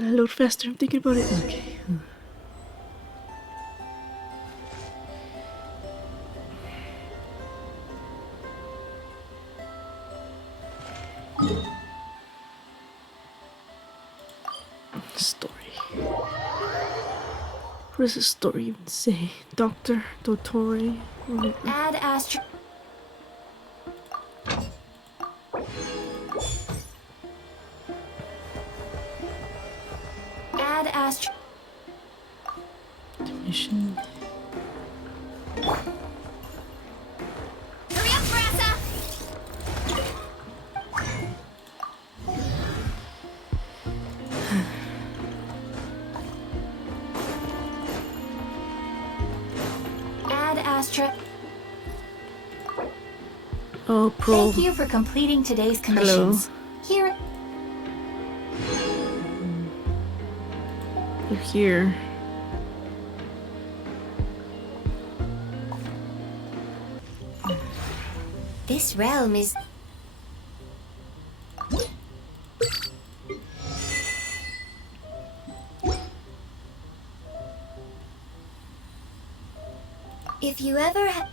Load faster, I'm thinking about it. Okay. Story. What does the story even say? Doctor, Dottore. Add astro. Add astro. Mission. Hurry up, Brassa! Add astra. Oh, pro. Thank you for completing today's commissions. Here. You're here. This realm is. If you ever ha-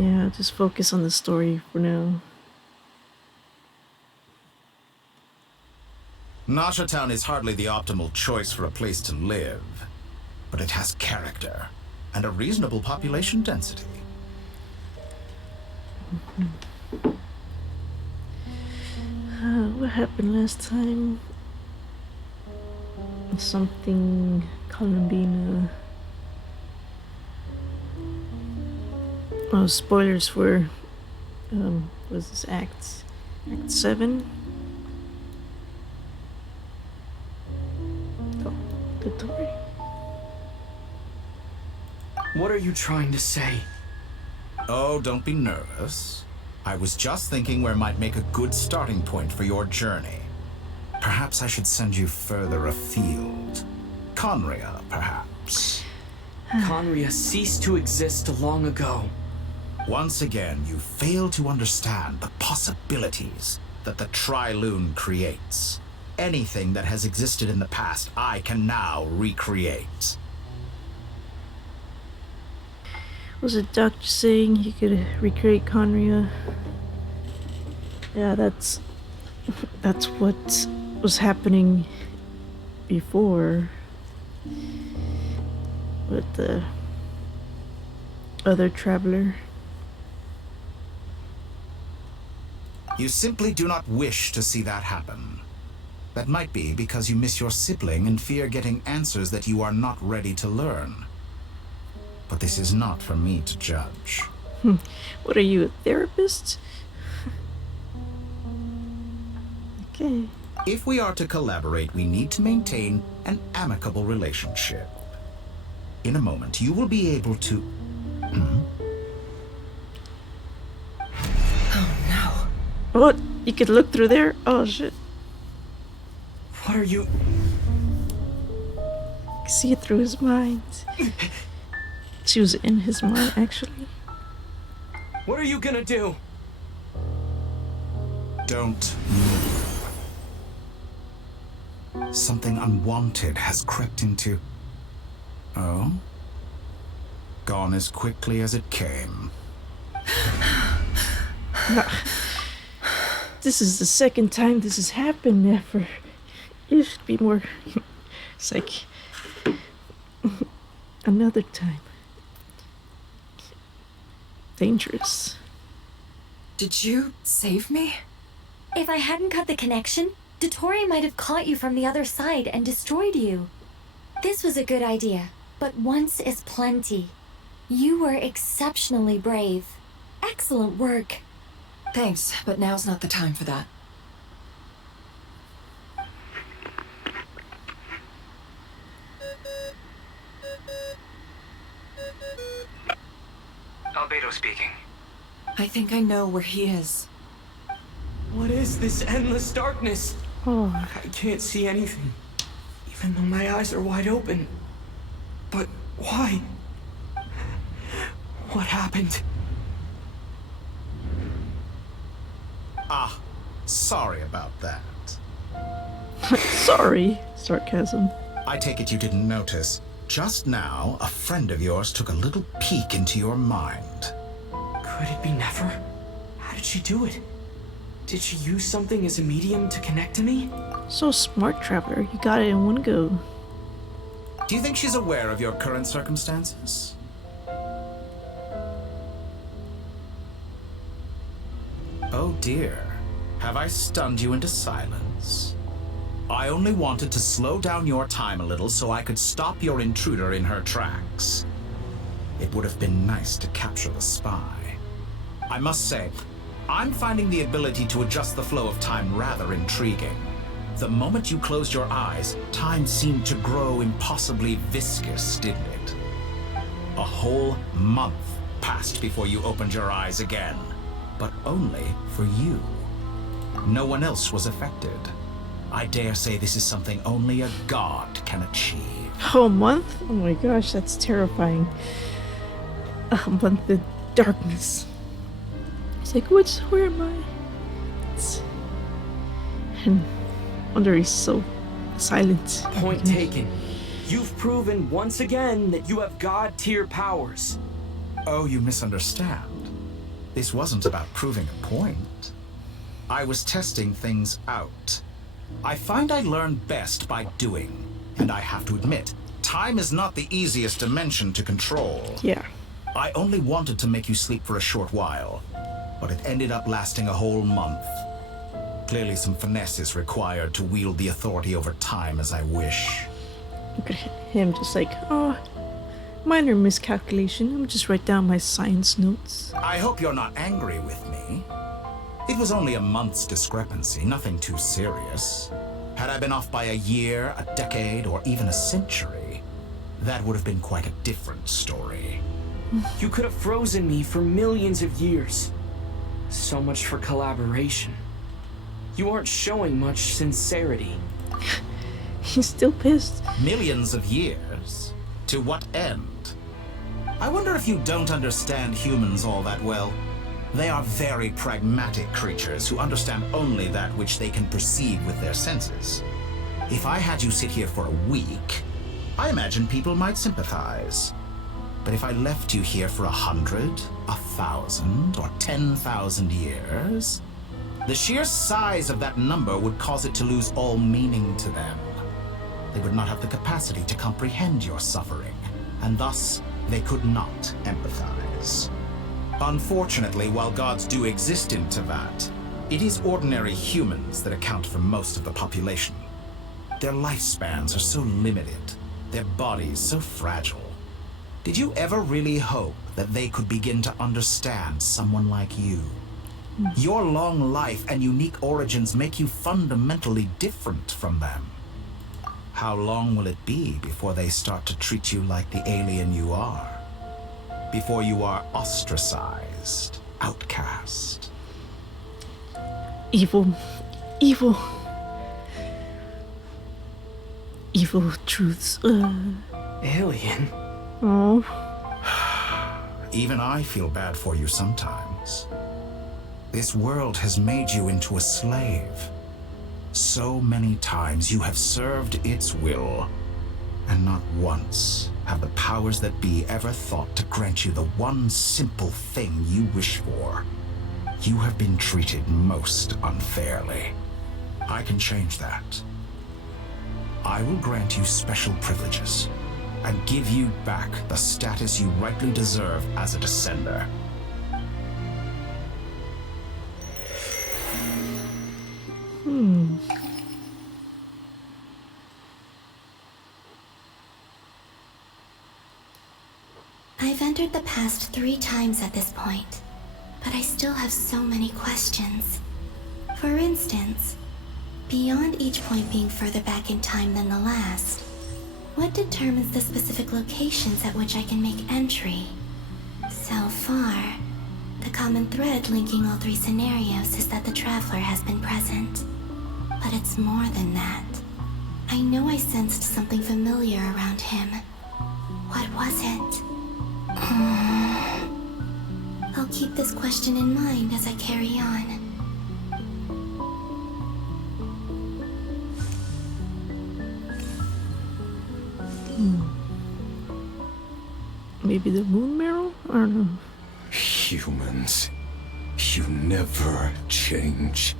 Yeah, just focus on the story for now. Nasha Town is hardly the optimal choice for a place to live, but it has character and a reasonable population density. What happened last time? Something Columbina. Oh, spoilers for was this Act 7? Oh, Dottore. What are you trying to say? Oh, don't be nervous. I was just thinking where might make a good starting point for your journey. Perhaps I should send you further afield. Conria, perhaps. Conria ceased to exist long ago. Once again, you fail to understand the possibilities that the Tri-Lune creates. Anything that has existed in the past, I can now recreate. Was it doctor saying he could recreate Conria? Yeah, that's what was happening before with the other traveler. You simply do not wish to see that happen. That might be because you miss your sibling and fear getting answers that you are not ready to learn. But this is not for me to judge. What are you, a therapist? Okay. If we are to collaborate, we need to maintain an amicable relationship. In a moment, you will be able to... Oh no. What? You could look through there? Oh shit. What are you... See it through his mind. She was in his mind, actually. What are you gonna do? Don't move. Something unwanted has crept into... Oh? Gone as quickly as it came. This is the second time this has happened ever. You should be more... It's like... Another time. Dangerous. Did you save me? If I hadn't cut the connection, Dottore might have caught you from the other side and destroyed you. This was a good idea, but once is plenty. You were exceptionally brave. Excellent work. Thanks, but now's not the time for that. I'll be Fredo speaking. I think I know where he is. What is this endless darkness? Oh, I can't see anything, even though my eyes are wide open. But why? What happened? Ah, sorry about that. sorry. Sarcasm. I take it you didn't notice. Just now, a friend of yours took a little peek into your mind. Could it be Nefer? How did she do it? Did she use something as a medium to connect to me? So smart, Traveler. You got it in one go. Do you think she's aware of your current circumstances? Oh dear. Have I stunned you into silence? I only wanted to slow down your time a little so I could stop your intruder in her tracks. It would have been nice to capture the spy. I must say, I'm finding the ability to adjust the flow of time rather intriguing. The moment you closed your eyes, time seemed to grow impossibly viscous, didn't it? A whole month passed before you opened your eyes again, but only for you. No one else was affected. I dare say this is something only a god can achieve. Oh, month? Oh my gosh, that's terrifying. A month in darkness. He's like, where am I? And wonder he's so silent. Point taken. You've proven once again that you have god-tier powers. Oh, you misunderstand. This wasn't about proving a point. I was testing things out. I find I learn best by doing, and I have to admit, time is not the easiest dimension to control. Yeah. I only wanted to make you sleep for a short while, but it ended up lasting a whole month. Clearly some finesse is required to wield the authority over time as I wish. Look at him just like, oh, minor miscalculation. Let me just write down my science notes. I hope you're not angry with me. It was only a month's discrepancy, nothing too serious. Had I been off by a year, a decade, or even a century, that would have been quite a different story. You could have frozen me for millions of years. So much for collaboration. You aren't showing much sincerity. He's still pissed. Millions of years? To what end? I wonder if you don't understand humans all that well. They are very pragmatic creatures who understand only that which they can perceive with their senses. If I had you sit here for a week, I imagine people might sympathize. But if I left you here for 100, 1,000, or 10,000 years, the sheer size of that number would cause it to lose all meaning to them. They would not have the capacity to comprehend your suffering, and thus they could not empathize. Unfortunately, while gods do exist in Tevat, it is ordinary humans that account for most of the population. Their lifespans are so limited, their bodies so fragile. Did you ever really hope that they could begin to understand someone like you? Your long life and unique origins make you fundamentally different from them. How long will it be before they start to treat you like the alien you are? Before you are ostracized, outcast? Evil truths. Alien? Oh. Even I feel bad for you sometimes. This world has made you into a slave. So many times you have served its will, and not once have the powers that be ever thought to grant you the one simple thing you wish for. You have been treated most unfairly. I can change that. I will grant you special privileges and give you back the status you rightly deserve as a descender. I've entered the past 3 times at this point, but I still have so many questions. For instance, beyond each point being further back in time than the last, what determines the specific locations at which I can make entry? So far, the common thread linking all three scenarios is that the Traveler has been present. But it's more than that. I know I sensed something familiar around him. What was it? I'll keep this question in mind as I carry on. Maybe the moon marrow? I don't know. Humans, you never change.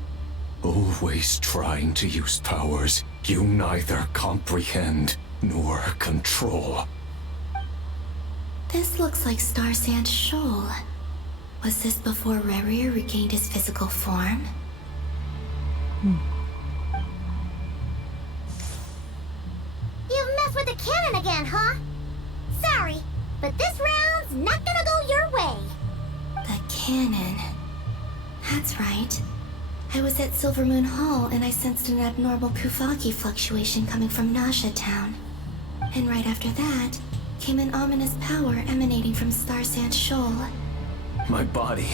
Always trying to use powers you neither comprehend nor control. This looks like Star Sand Shoal. Was this before Rerir regained his physical form? You've messed with the cannon again, huh? Sorry, but this round's not gonna go your way. The cannon. That's right. I was at Silvermoon Hall and I sensed an abnormal Kuvaki fluctuation coming from Nasha Town. And right after that, came an ominous power emanating from Star Sand Shoal. My body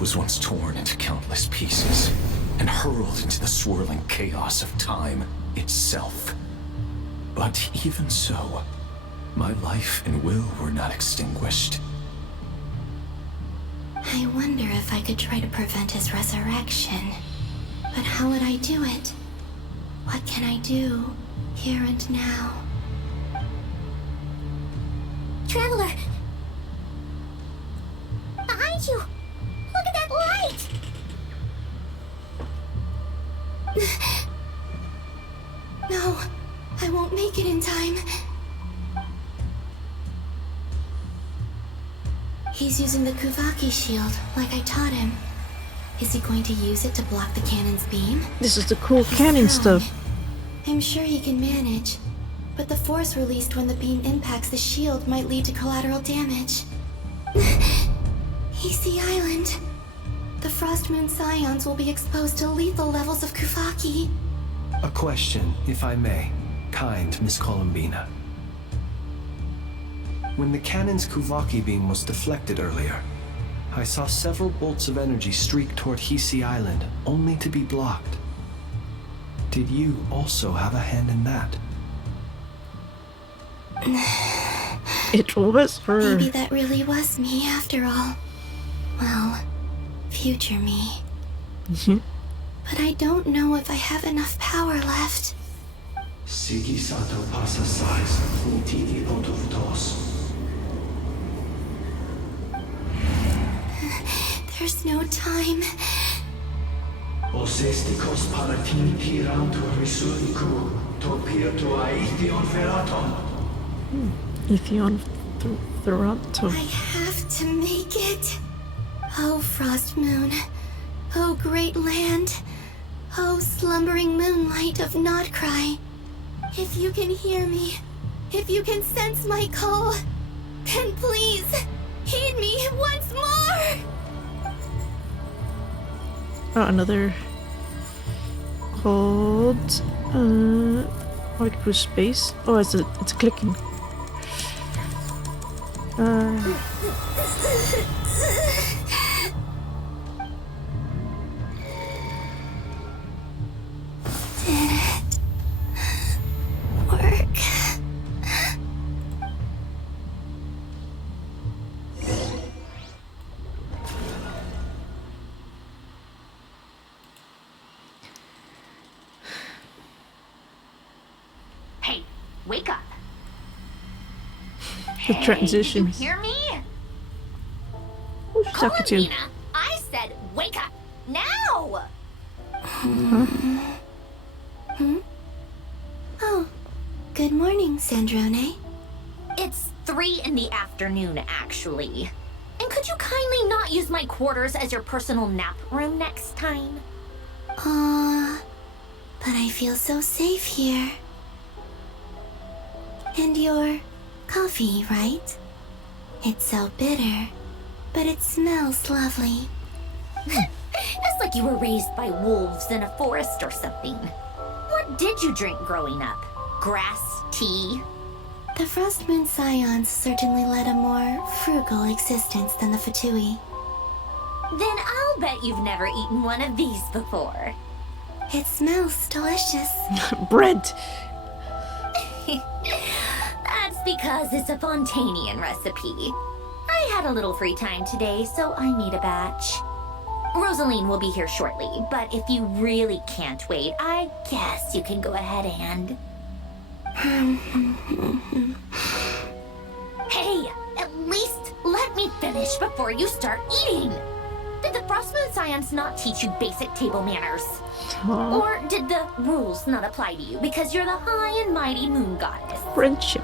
was once torn into countless pieces and hurled into the swirling chaos of time itself. But even so, my life and will were not extinguished. I wonder if I could try to prevent his resurrection. But how would I do it? What can I do, here and now? Traveler! Behind you! Look at that light! No, I won't make it in time. He's using the Kuvaki shield, like I taught him. Is he going to use it to block the cannon's beam? This is the cool cannon Strong. stuff. I'm sure he can manage, but the force released when the beam impacts the shield might lead to collateral damage. EC Island. The Frost Moon Scions will be exposed to lethal levels of Kuvaki. A question, if I may, kind Miss Columbina. When the cannon's Kuvaki beam was deflected earlier, I saw several bolts of energy streak toward Hisi Island, only to be blocked. Did you also have a hand in that? It was her. Maybe that really was me after all. Well, future me. But I don't know if I have enough power left. Sigi Sato pasa sais, utili otovtos. There's no time. Osestikos palatini tirantur risuriku, topiato aithion veraton. Ethion Toronto. I have to make it. Oh, Frost Moon. Oh, great land. Oh, slumbering moonlight of Nodcry. If you can hear me, if you can sense my call, then please, heed me once more! Oh, another called Octopus Space. Oh, it's clicking. Did it work? Hey, wake up! The transitions. Did you hear me? Who's talking to? Columbina, I said wake up! Now! Oh, good morning, Sandrone. It's 3 in the afternoon, actually. And could you kindly not use my quarters as your personal nap room next time? But I feel so safe here. And your coffee, right? It's so bitter, but it smells lovely. It's like you were raised by wolves in a forest or something. What did you drink growing up? Grass tea? The Frost Moon Scions certainly led a more frugal existence than the Fatui. Then I'll bet you've never eaten one of these before. It smells delicious. Bread. That's because it's a Fontanian recipe. I had a little free time today, so I made a batch. Rosaline will be here shortly, but if you really can't wait, I guess you can go ahead and... Hey, at least let me finish before you start eating. Did the Frost Moon Scions not teach you basic table manners? Aw. Or did the rules not apply to you because you're the high and mighty moon goddess? Friendship.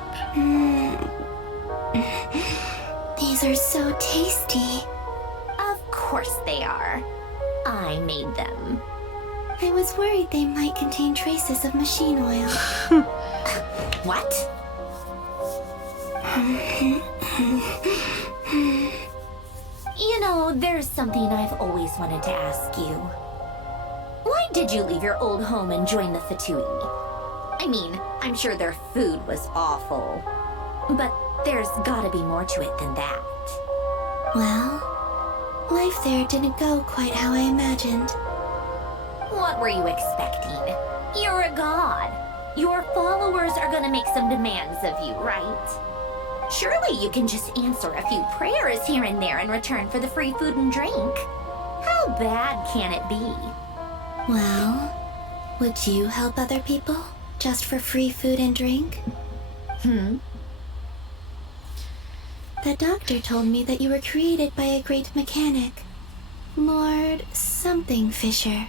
These are so tasty. Of course they are. I made them. I was worried they might contain traces of machine oil. What? You know, there's something I've always wanted to ask you. Why did you leave your old home and join the Fatui? I mean, I'm sure their food was awful. But there's gotta be more to it than that. Well, life there didn't go quite how I imagined. What were you expecting? You're a god. Your followers are gonna make some demands of you, right? Surely you can just answer a few prayers here and there in return for the free food and drink. How bad can it be? Well, would you help other people just for free food and drink? The doctor told me that you were created by a great mechanic, Lord something Fisher.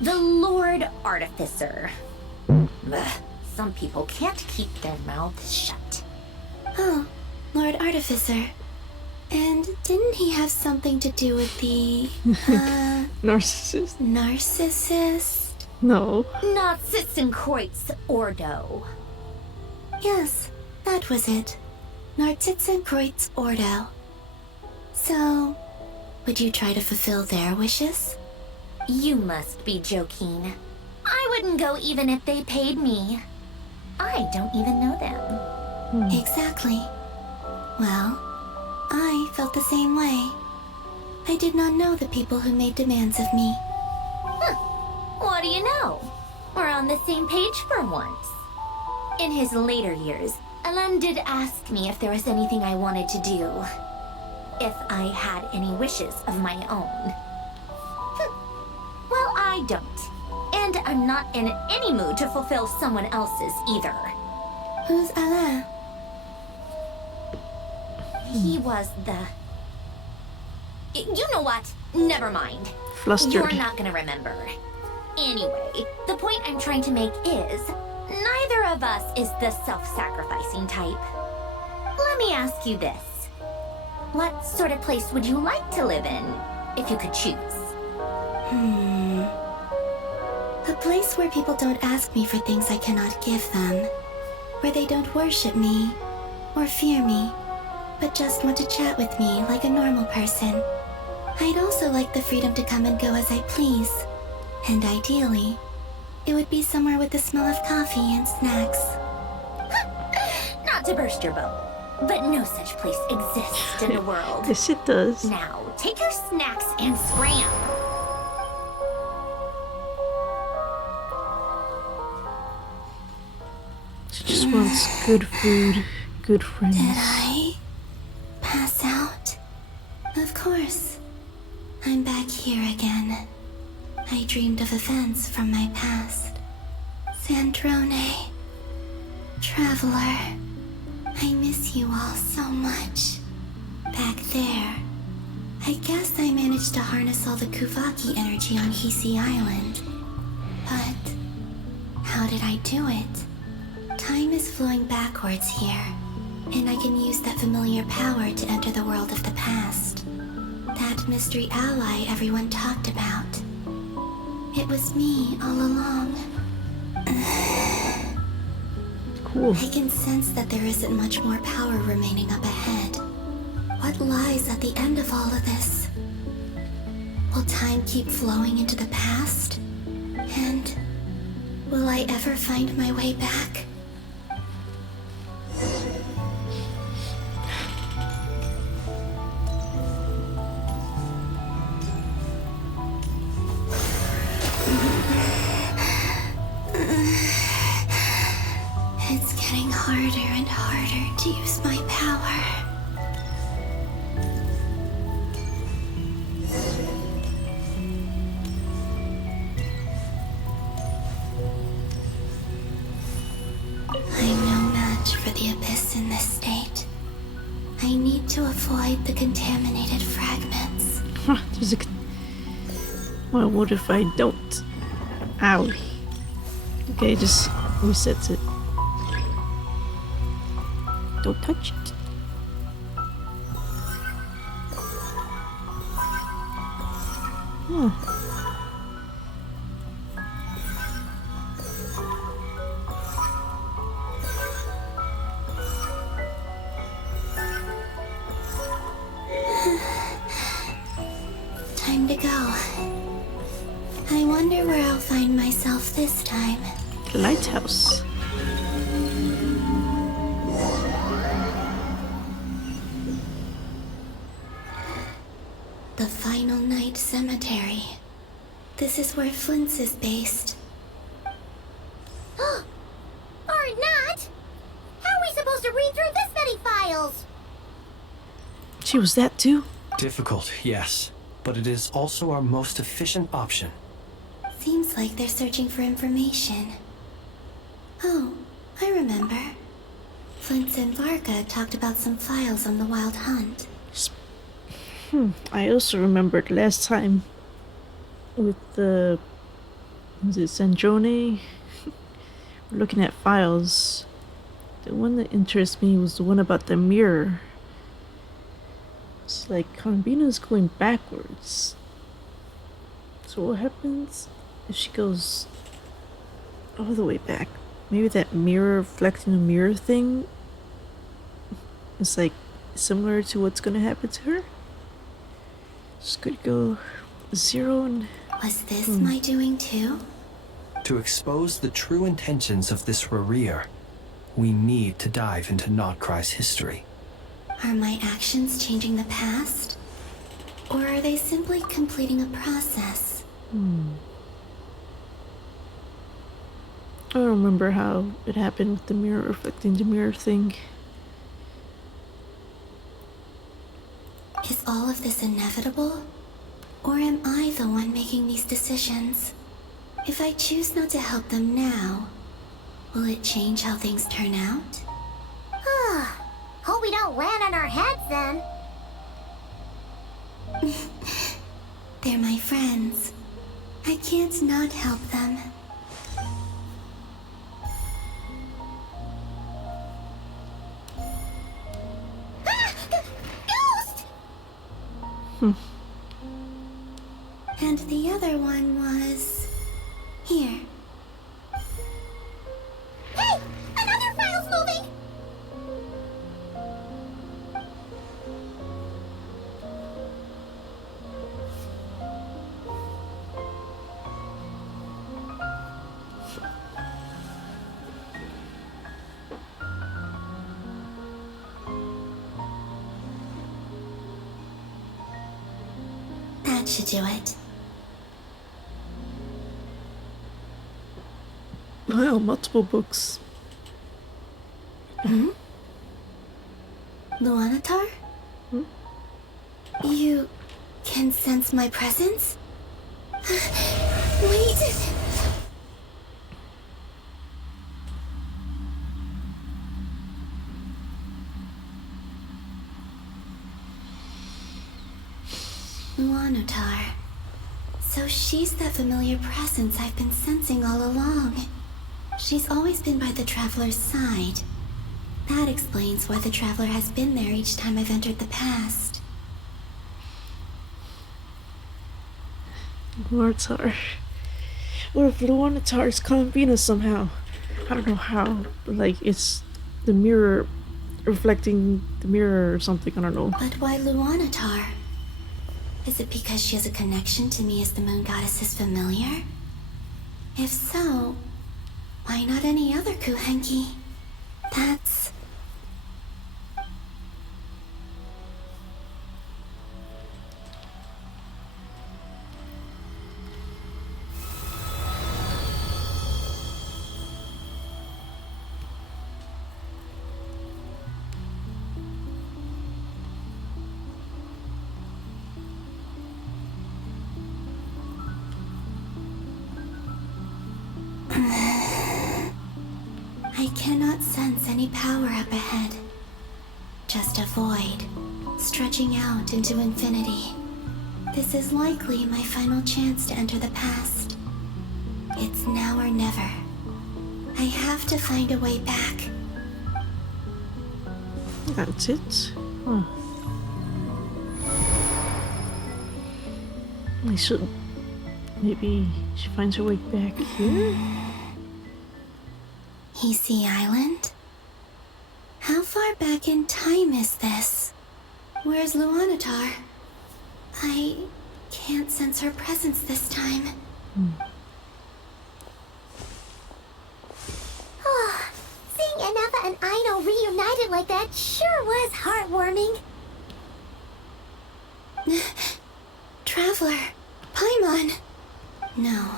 The Lord Artificer. Ugh, some people can't keep their mouths shut. Oh, Lord Artificer. And didn't he have something to do with the, Narcissist? narcissist? No. Not Sitzenkreuz Ordo. Yes, that was it. Narcitzenkreuz Ordo. So, would you try to fulfill their wishes? You must be joking. I wouldn't go even if they paid me. I don't even know them. Exactly. Well, I felt the same way. I did not know the people who made demands of me. What do you know? We're on the same page for once. In his later years, Alan did ask me if there was anything I wanted to do. If I had any wishes of my own. Well, I don't. And I'm not in any mood to fulfill someone else's either. Who's Alain? He was the... You know what? Never mind. Flustered. You're not gonna remember. Anyway, the point I'm trying to make is, neither of us is the self-sacrificing type. Let me ask you this. What sort of place would you like to live in, if you could choose? A place where people don't ask me for things I cannot give them. Where they don't worship me, or fear me, but just want to chat with me like a normal person. I'd also like the freedom to come and go as I please. And ideally, it would be somewhere with the smell of coffee and snacks. Not to burst your bubble, but no such place exists in the world. Yes, it does. Now, take your snacks and scram. She just wants good food, good friends. Did I pass out? Of course. I'm back here again. I dreamed of events from my past. Sandrone. Traveler. I miss you all so much. Back there. I guess I managed to harness all the Kuvaki energy on Hisi Island. But how did I do it? Time is flowing backwards here, and I can use that familiar power to enter the world of the past. That mystery ally everyone talked about. It was me all along. Cool. I can sense that there isn't much more power remaining up ahead. What lies at the end of all of this? Will time keep flowing into the past? And will I ever find my way back? harder and harder to use my power. I'm no match for the Abyss in this state. I need to avoid the contaminated fragments. Huh, there's a... Well, what if I don't? Ow. Okay, just resets it. Don't touch it. Huh. Time to go. I wonder where I'll find myself this time. The lighthouse. The Final Night Cemetery. This is where Flint's is based. Or not? How are we supposed to read through this many files? She was that too? Difficult, yes, but it is also our most efficient option. Seems like they're searching for information. Oh, I remember. Flint and Varga talked about some files on the Wild Hunt. I also remembered last time with the... Was it Sandrone? Looking at files. The one that interests me was the one about the mirror. It's like Colombina's going backwards. So what happens if she goes all the way back? Maybe that mirror reflecting a mirror thing is like similar to what's gonna happen to her? Just could go 0 and... Was this my doing too? To expose the true intentions of this Rereer, we need to dive into Notcry's history. Are my actions changing the past? Or are they simply completing a process? I don't remember how it happened with the mirror reflecting the mirror thing. Is all of this inevitable? Or am I the one making these decisions? If I choose not to help them now, will it change how things turn out? Hope we don't land on our heads then. They're my friends. I can't not help them. Ghost! And the other one was... here. Hey! Another file's moving! That should do it. Wow, multiple books. Luanatar? You can sense my presence? Wait! Luanatar. So she's that familiar presence I've been sensing all along. She's always been by the Traveler's side. That explains why the Traveler has been there each time I've entered the past. Luanatar. What if Luanatar is Colombina somehow? I don't know how, but like it's the mirror reflecting the mirror or something, I don't know. But why Luanatar? Is it because she has a connection to me as the Moon Goddess's familiar? If so, why not any other Kuhenki? That's... I cannot sense any power up ahead. Just a void, stretching out into infinity. This is likely my final chance to enter the past. It's now or never. I have to find a way back. That's it? Huh. I should... Maybe she finds her way back here? VII Island? How far back in time is this? Where's Luanatar? I can't sense her presence this time. Oh, seeing Anafa and Aino reunited like that sure was heartwarming. Traveler, Paimon. No,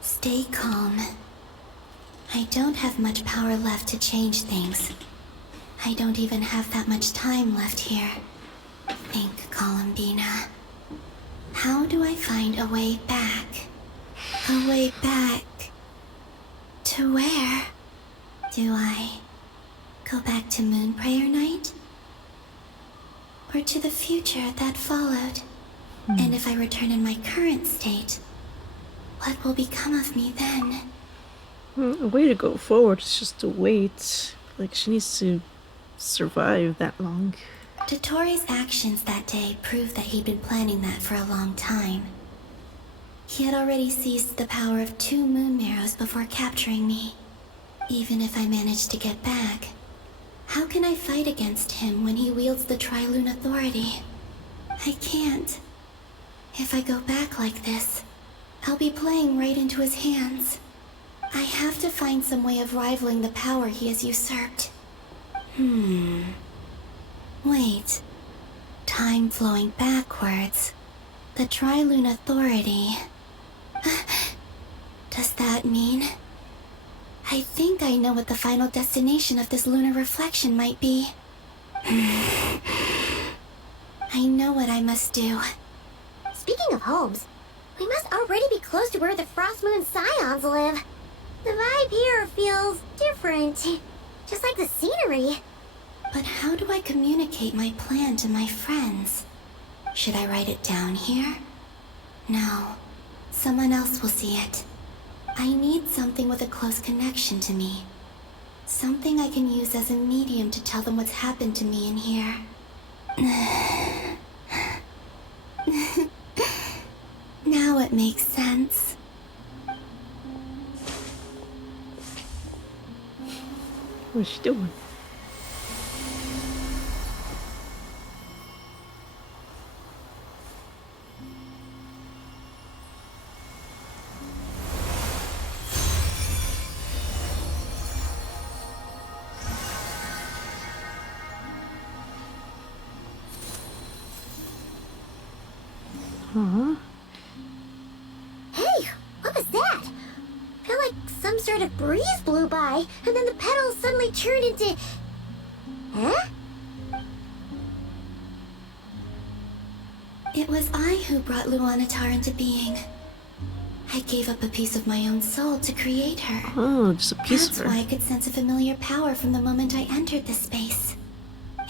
stay calm. I don't have much power left to change things. I don't even have that much time left here. Think, Columbina. How do I find a way back? A way back... to where? Do I go back to Moonprayer Night? Or to the future that followed? And if I return in my current state, what will become of me then? A way to go forward is just to wait. Like, she needs to survive that long. Dotori's actions that day proved that he'd been planning that for a long time. He had already seized the power of 2 moon marrows before capturing me. Even if I managed to get back, how can I fight against him when he wields the Tri-Lune Authority? I can't. If I go back like this, I'll be playing right into his hands. I have to find some way of rivaling the power he has usurped. Wait. Time flowing backwards. The Tri-Lune Authority. Does that mean... I think I know what the final destination of this lunar reflection might be. I know what I must do. Speaking of homes, we must already be close to where the Frost Moon Scions live. The vibe here feels different, just like the scenery. But how do I communicate my plan to my friends? Should I write it down here? No. Someone else will see it. I need something with a close connection to me. Something I can use as a medium to tell them what's happened to me in here. Now it makes sense. What's she doing? Huh? Hey, what was that? Felt like some sort of breeze blew by, and then the petals suddenly turned into... Huh? It was I who brought Luanatar into being. I gave up a piece of my own soul to create her. Oh, just a piece That's of her. why I could sense a familiar power from the moment I entered this space.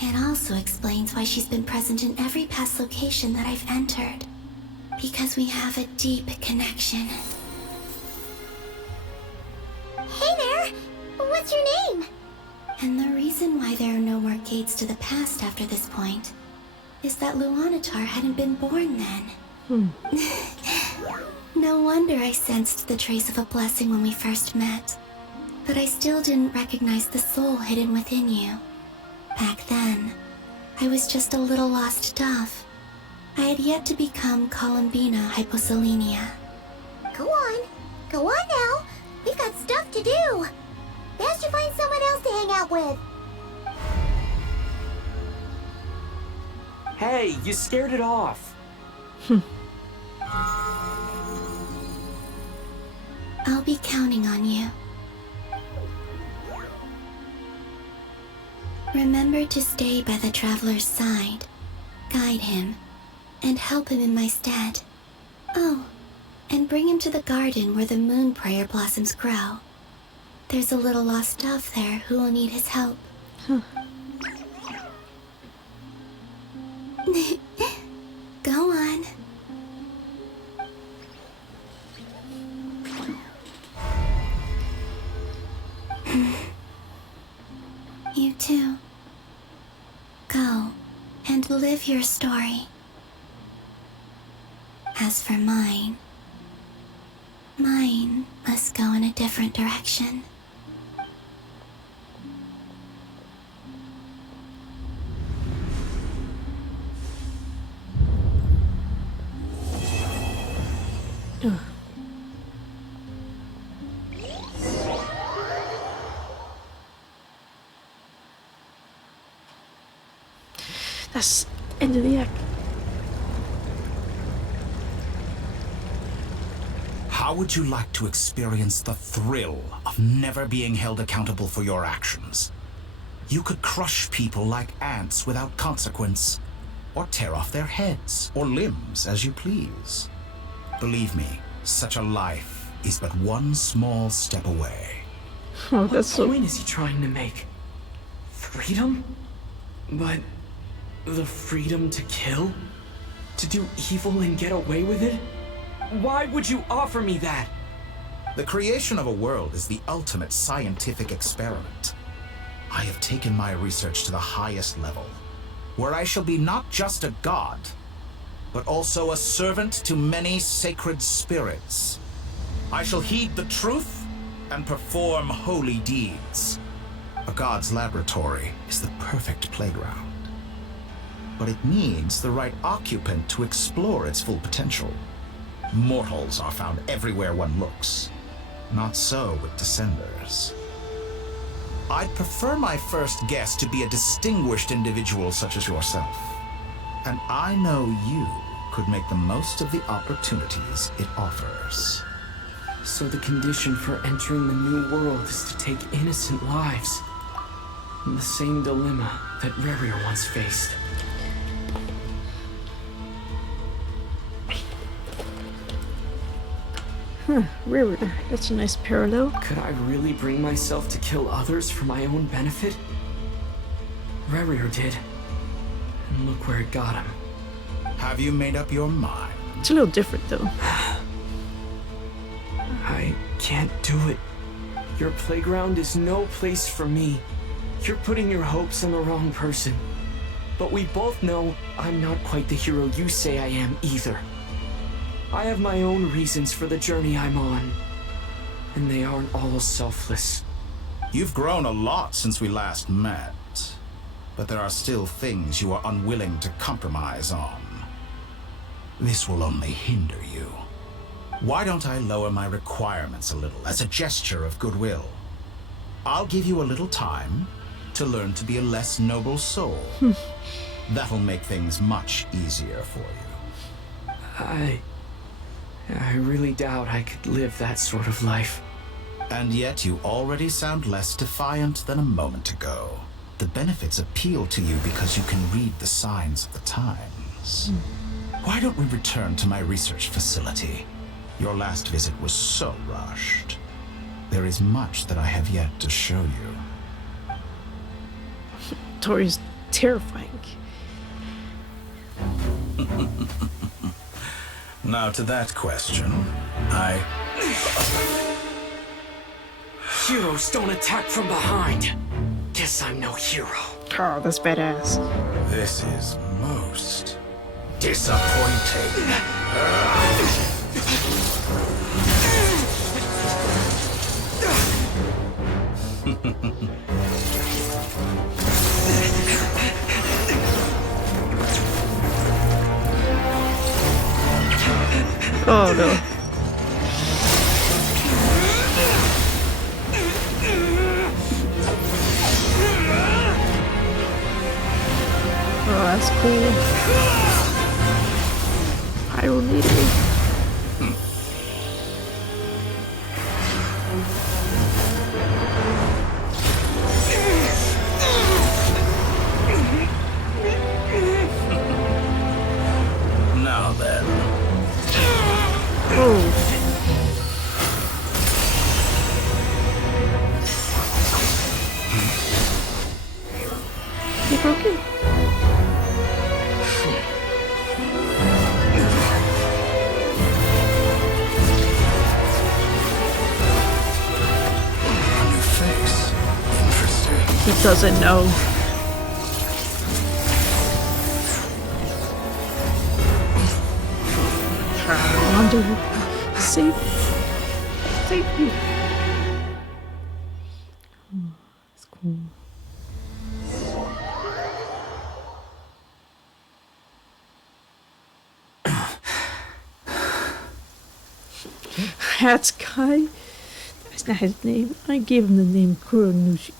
It also explains why she's been present in every past location that I've entered. Because we have a deep connection. Hey there! What's your name? And the reason why there are no more gates to the past after this point is that Luanatar hadn't been born then. No wonder I sensed the trace of a blessing when we first met. But I still didn't recognize the soul hidden within you. Back then, I was just a little lost dove. I had yet to become Columbina Hyposelenia. Go on now. We've got stuff to do. Best you find someone else to hang out with. Hey, you scared it off. I'll be counting on you. Remember to stay by the traveler's side, guide him, and help him in my stead. Oh, and bring him to the garden where the moon prayer blossoms grow. There's a little lost dove there who will need his help. Huh. Go on. You too. Go and live your story. As for mine must go in a different direction. Ugh. That's end of the act. How would you like to experience the thrill of never being held accountable for your actions? You could crush people like ants without consequence, or tear off their heads or limbs as you please. Believe me, such a life is but one small step away. Oh, that's so. What point is he trying to make? Freedom? But the freedom to kill? To do evil and get away with it? Why would you offer me that? The creation of a world is the ultimate scientific experiment. I have taken my research to the highest level, where I shall be not just a god, but also a servant to many sacred spirits. I shall heed the truth and perform holy deeds. A god's laboratory is the perfect playground, but it needs the right occupant to explore its full potential. Mortals are found everywhere one looks. Not so with Descenders. I'd prefer my first guest to be a distinguished individual such as yourself. And I know you could make the most of the opportunities it offers. So the condition for entering the new world is to take innocent lives. The same dilemma that Rerir once faced. Huh, River. That's a nice parallel. Could I really bring myself to kill others for my own benefit? Rerir did. And look where it got him. Have you made up your mind? It's a little different though. I can't do it. Your playground is no place for me. You're putting your hopes on the wrong person. But we both know I'm not quite the hero you say I am either. I have my own reasons for the journey I'm on. And they aren't all selfless. You've grown a lot since we last met. But there are still things you are unwilling to compromise on. This will only hinder you. Why don't I lower my requirements a little as a gesture of goodwill? I'll give you a little time to learn to be a less noble soul. That'll make things much easier for you. I really doubt I could live that sort of life. And yet you already sound less defiant than a moment ago. The benefits appeal to you because you can read the signs of the times. Why don't we return to my research facility? Your last visit was so rushed. There is much that I have yet to show you. Tori's terrifying. Now to that question, Heroes don't attack from behind. Guess I'm no hero. Oh, that's badass. This is most disappointing. Oh no. Oh, that's cool. I don't need it. Now then. Oh. doesn't know. Wander. Save me. Oh, that's cool. Hat guy. That's not his name. I gave him the name Kuronushi.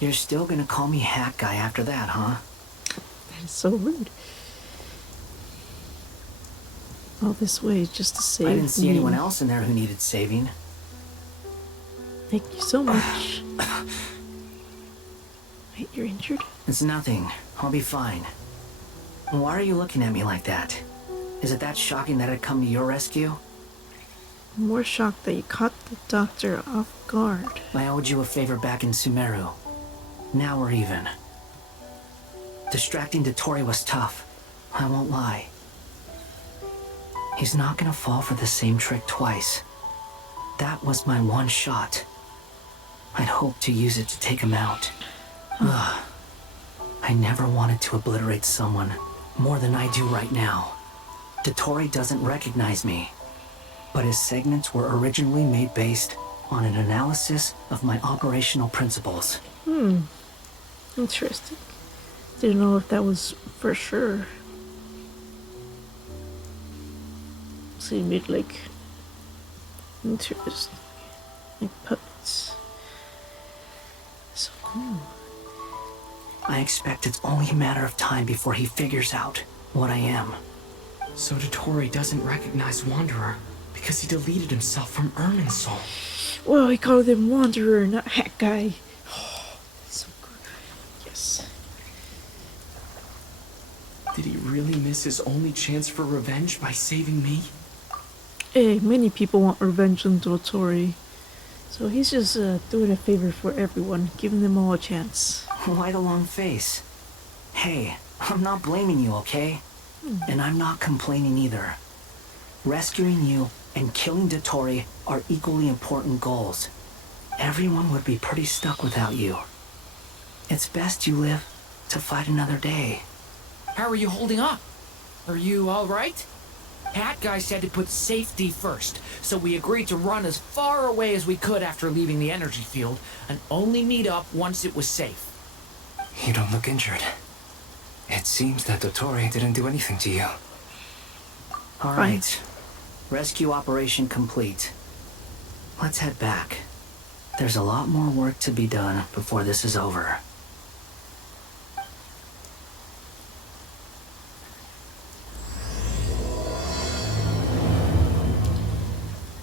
You're still gonna call me Hat Guy after that, huh? That is so rude. All this way just to save me. I didn't see anyone else in there who needed saving. Thank you so much. Wait, you're injured? It's nothing. I'll be fine. Why are you looking at me like that? Is it that shocking that I'd come to your rescue? I'm more shocked that you caught the doctor off guard. I owed you a favor back in Sumeru. Now we're even. Distracting Dotori was tough. I won't lie. He's not gonna fall for the same trick twice. That was my one shot. I'd hoped to use it to take him out. I never wanted to obliterate someone more than I do right now. Dotori doesn't recognize me, but his segments were originally made based on an analysis of my operational principles. Interesting. Didn't know if that was for sure. So you made like interesting, like puppets. So cool. I expect it's only a matter of time before he figures out what I am. So Dotori doesn't recognize Wanderer because he deleted himself from Irminsul. Well, he called him Wanderer, not Hat Guy. Oh, so good. Yes. Did he really miss his only chance for revenge by saving me? Hey, many people want revenge on Dotori. So he's just doing a favor for everyone, giving them all a chance. Why the long face? Hey, I'm not blaming you, okay? And I'm not complaining either. Rescuing you and killing Dotori are equally important goals. Everyone would be pretty stuck without you. It's best you live to fight another day. How are you holding up? Are you all right? Hat Guy said to put safety first, so we agreed to run as far away as we could after leaving the energy field and only meet up once it was safe. You don't look injured. It seems that Dotori didn't do anything to you. All right. Rescue operation complete. Let's head back. There's a lot more work to be done before this is over.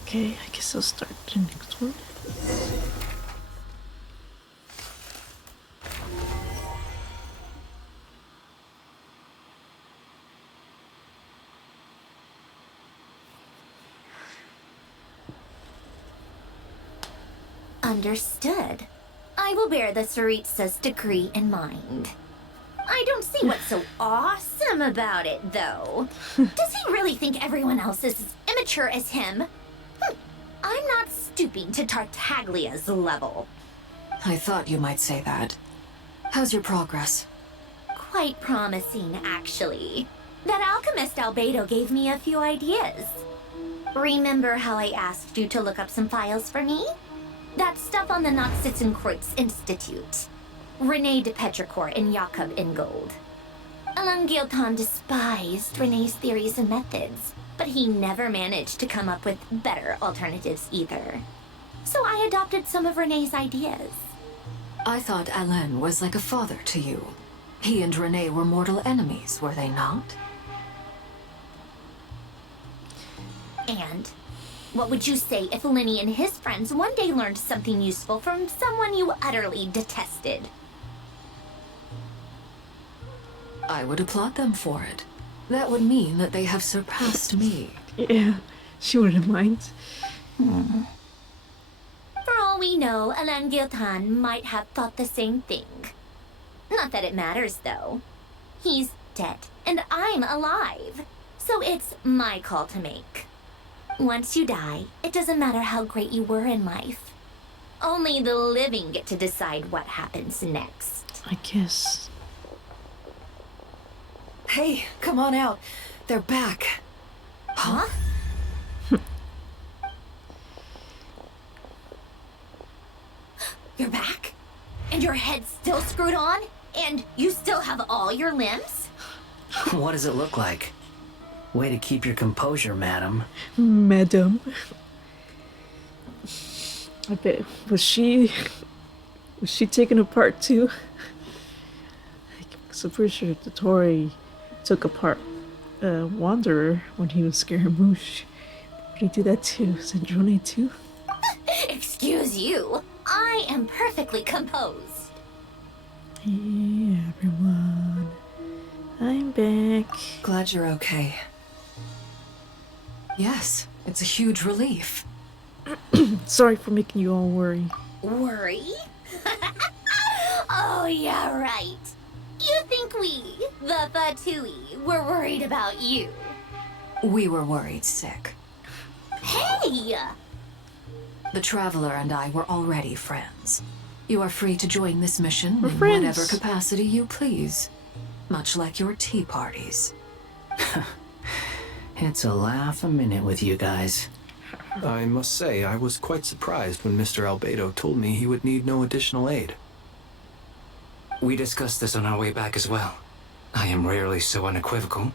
Okay, I guess I'll start the next one. Understood. I will bear the Tsaritsa's decree in mind. I don't see what's so awesome about it, though. Does he really think everyone else is as immature as him? I'm not stooping to Tartaglia's level. I thought you might say that. How's your progress? Quite promising, actually. That alchemist Albedo gave me a few ideas. Remember how I asked you to look up some files for me? That stuff on the Noxitzenkreuz Institute. Rene de Petrichor and Jakob Ingold. Alain Guilton despised Rene's theories and methods, but he never managed to come up with better alternatives either. So I adopted some of Rene's ideas. I thought Alain was like a father to you. He and Rene were mortal enemies, were they not? And what would you say if Lenny and his friends one day learned something useful from someone you utterly detested? I would applaud them for it. That would mean that they have surpassed me. Yeah, she wouldn't mind. For all we know, Alain Guilton might have thought the same thing. Not that it matters, though. He's dead, and I'm alive. So it's my call to make. Once you die, it doesn't matter how great you were in life. Only the living get to decide what happens next. I guess. Hey, come on out. They're back. Huh? You're back? And your head's still screwed on? And you still have all your limbs? What does it look like? Way to keep your composure, madam. Madam. I bet. Was she taken apart too? So I'm pretty sure Dottore took apart Wanderer when he was Scaramouche. Did he do that to Zandrone too? Excuse you. I am perfectly composed. Hey everyone. I'm back. Glad you're okay. Yes, it's a huge relief. Sorry for making you all worry. Worry? Oh, yeah, right. You think we, the Fatui, were worried about you? We were worried sick. Hey! The Traveler and I were already friends. You are free to join this mission We're in friends. whatever capacity you please. Much like your tea parties. It's a laugh a minute with you guys. I must say, I was quite surprised when Mr. Albedo told me he would need no additional aid. We discussed this on our way back as well. I am rarely so unequivocal,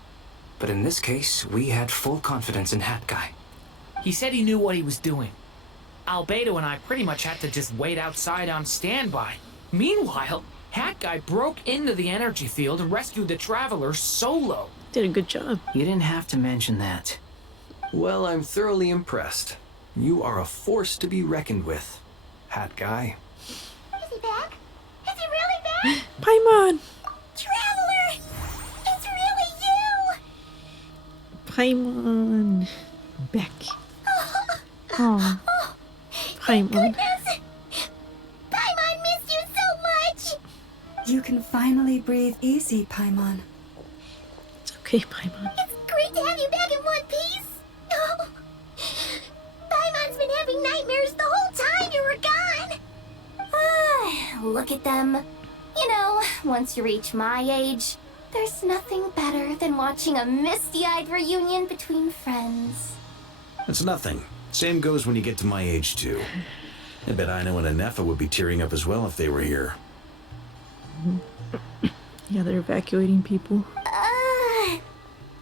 but in this case, we had full confidence in Hat Guy. He said he knew what he was doing. Albedo and I pretty much had to just wait outside on standby. Meanwhile, Hat Guy broke into the energy field and rescued the Traveler solo. Did a good job. You didn't have to mention that. Well, I'm thoroughly impressed. You are a force to be reckoned with, Hat Guy. Is he back? Is he really back? Paimon! Traveler! It's really you! Paimon! Back. Oh. Thank Paimon. goodness! Paimon missed you so much! You can finally breathe easy, Paimon. It's okay, Paimon. It's great to have you back in one piece! Oh. Paimon's been having nightmares the whole time you were gone! Look at them. You know, once you reach my age, there's nothing better than watching a misty-eyed reunion between friends. It's nothing. Same goes when you get to my age, too. I bet Ino and Anefa would be tearing up as well if they were here. Yeah, they're evacuating people.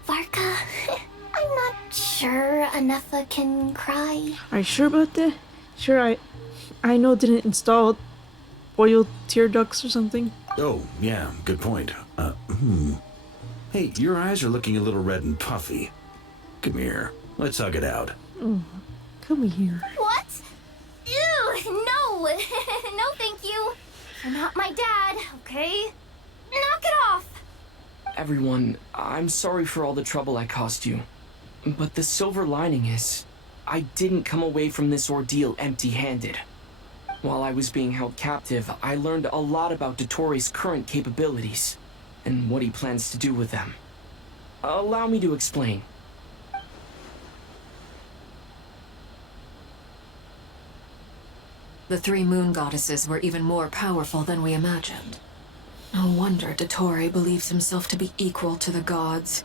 Varka, I'm not sure Anefa can cry. Are you sure about that? Sure, I know didn't install oil tear ducts or something. Oh, yeah, good point. Hey, your eyes are looking a little red and puffy. Come here. Let's hug it out. Oh, come here. What? Ew, no! No, thank you. You're not my dad, okay? Knock it off! Everyone, I'm sorry for all the trouble I caused you. But the silver lining is, I didn't come away from this ordeal empty-handed. While I was being held captive, I learned a lot about Dottori's current capabilities, and what he plans to do with them. Allow me to explain. The three moon goddesses were even more powerful than we imagined. No wonder Dottore believes himself to be equal to the gods.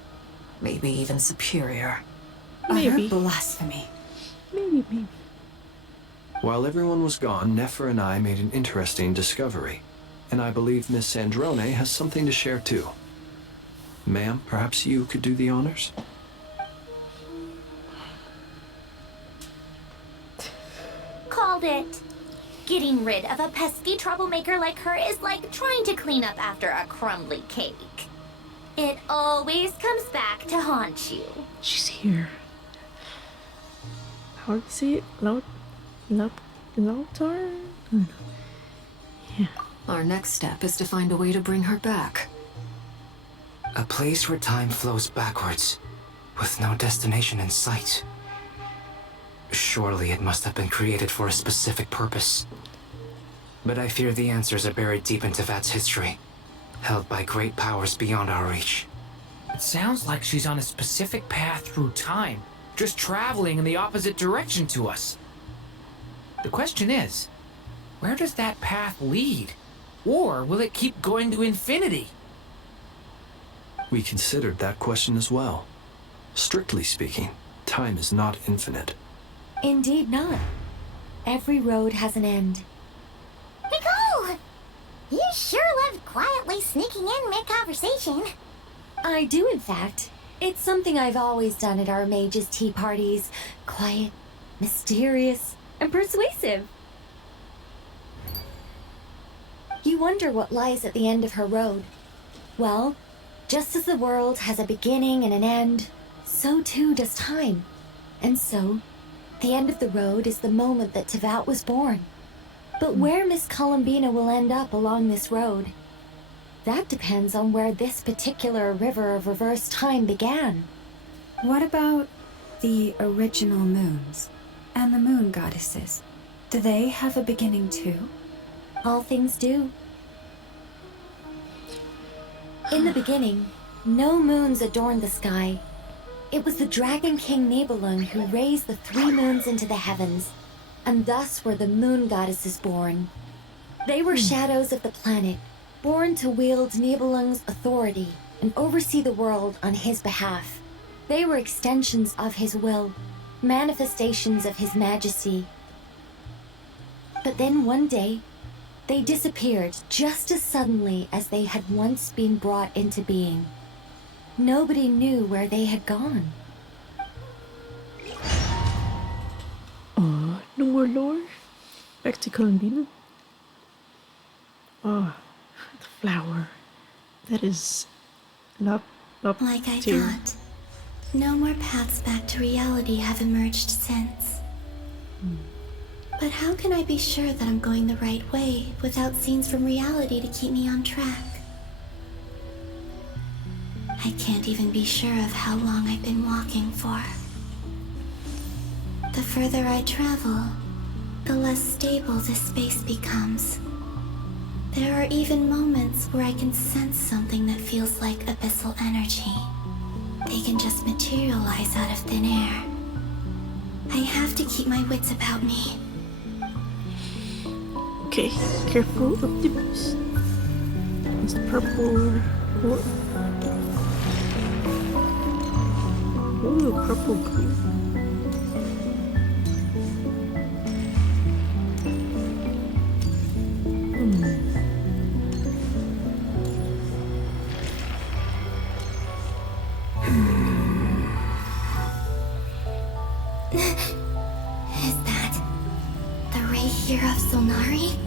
Maybe even superior. Maybe. Utter blasphemy. Maybe. While everyone was gone, Nefer and I made an interesting discovery. And I believe Miss Sandrone has something to share too. Ma'am, perhaps you could do the honors? Called it. Getting rid of a pesky troublemaker like her is like trying to clean up after a crumbly cake. It always comes back to haunt you. She's here. How do you say it? Lautar? I don't know. Yeah. Our next step is to find a way to bring her back. A place where time flows backwards, with no destination in sight. Surely it must have been created for a specific purpose. But I fear the answers are buried deep into Vat's history, held by great powers beyond our reach. It sounds like she's on a specific path through time, just traveling in the opposite direction to us. The question is, where does that path lead? Or will it keep going to infinity? We considered that question as well. Strictly speaking, time is not infinite. Indeed not. Every road has an end. Nicole! You sure love quietly sneaking in mid-conversation. I do, in fact. It's something I've always done at our mages' tea parties. Quiet, mysterious, and persuasive. You wonder what lies at the end of her road. Well, just as the world has a beginning and an end, so too does time. And so, the end of the road is the moment that Tevat was born. But where Miss Columbina will end up along this road, that depends on where this particular river of reverse time began. What about the original moons and the moon goddesses? Do they have a beginning too? All things do. In the beginning, no moons adorned the sky. It was the Dragon King Nibelung who raised the 3 moons into the heavens, and thus were the moon goddesses born. They were shadows of the planet, born to wield Nibelung's authority and oversee the world on his behalf. They were extensions of his will, manifestations of his majesty. But then one day, they disappeared just as suddenly as they had once been brought into being. Nobody knew where they had gone. Oh, no more lore? Back to Columbina? Oh, the flower. That is not Like I thought, no more paths back to reality have emerged since. But how can I be sure that I'm going the right way without scenes from reality to keep me on track? I can't even be sure of how long I've been walking for. The further I travel, the less stable this space becomes. There are even moments where I can sense something that feels like abyssal energy. They can just materialize out of thin air. I have to keep my wits about me. Okay, careful of the boost. It's purple. Ooh, purple glue. Is that the Ray here of Solnari?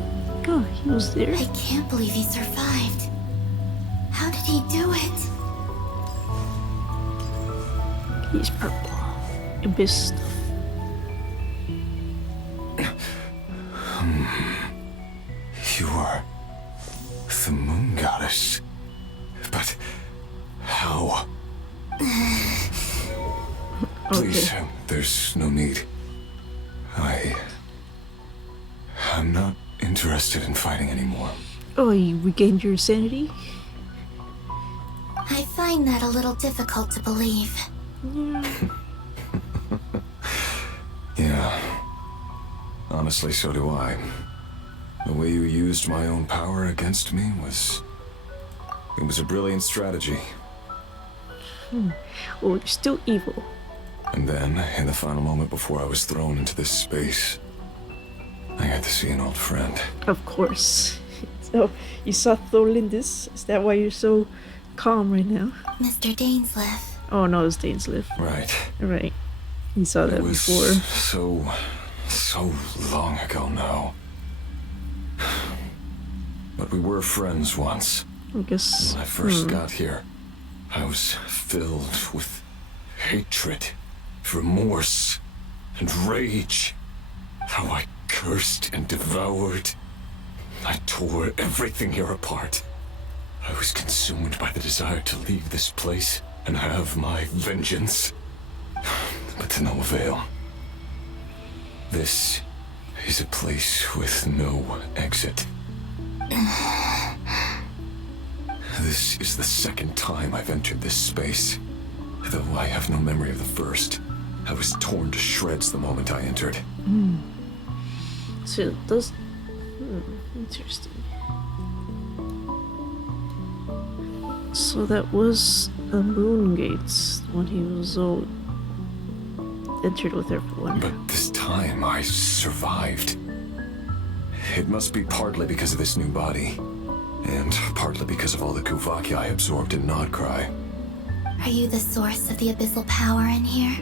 Oh, he was there. I can't believe he survived. How did he do it? He's purple. Abyss stuff. You are the moon goddess. But how? Please, there's no need. I'm not interested in fighting anymore. Oh, you regained your sanity? I find that a little difficult to believe. Yeah. Honestly, so do I. The way you used my own power against me was... It was a brilliant strategy. Well, you're still evil. And then, in the final moment before I was thrown into this space, I got to see an old friend. Of course. So, you saw Thorlindis? Is that why you're so calm right now? Mr. Dainsleif. Oh no, it's Dainsleif. Right. Right. You saw that It was before. so long ago now. But we were friends once. I guess. When I first got here, I was filled with hatred, remorse, and rage. How I cursed and devoured. I tore everything here apart. I was consumed by the desire to leave this place and have my vengeance. But to no avail. This is a place with no exit. This is the second time I've entered this space. Though I have no memory of the first. I was torn to shreds the moment I entered. So it does Interesting. So that was the moon gates when he was old. Entered with everyone. But this time I survived. It must be partly because of this new body, and partly because of all the Kuvaki I absorbed in Nodcry. Are you the source of the abyssal power in here?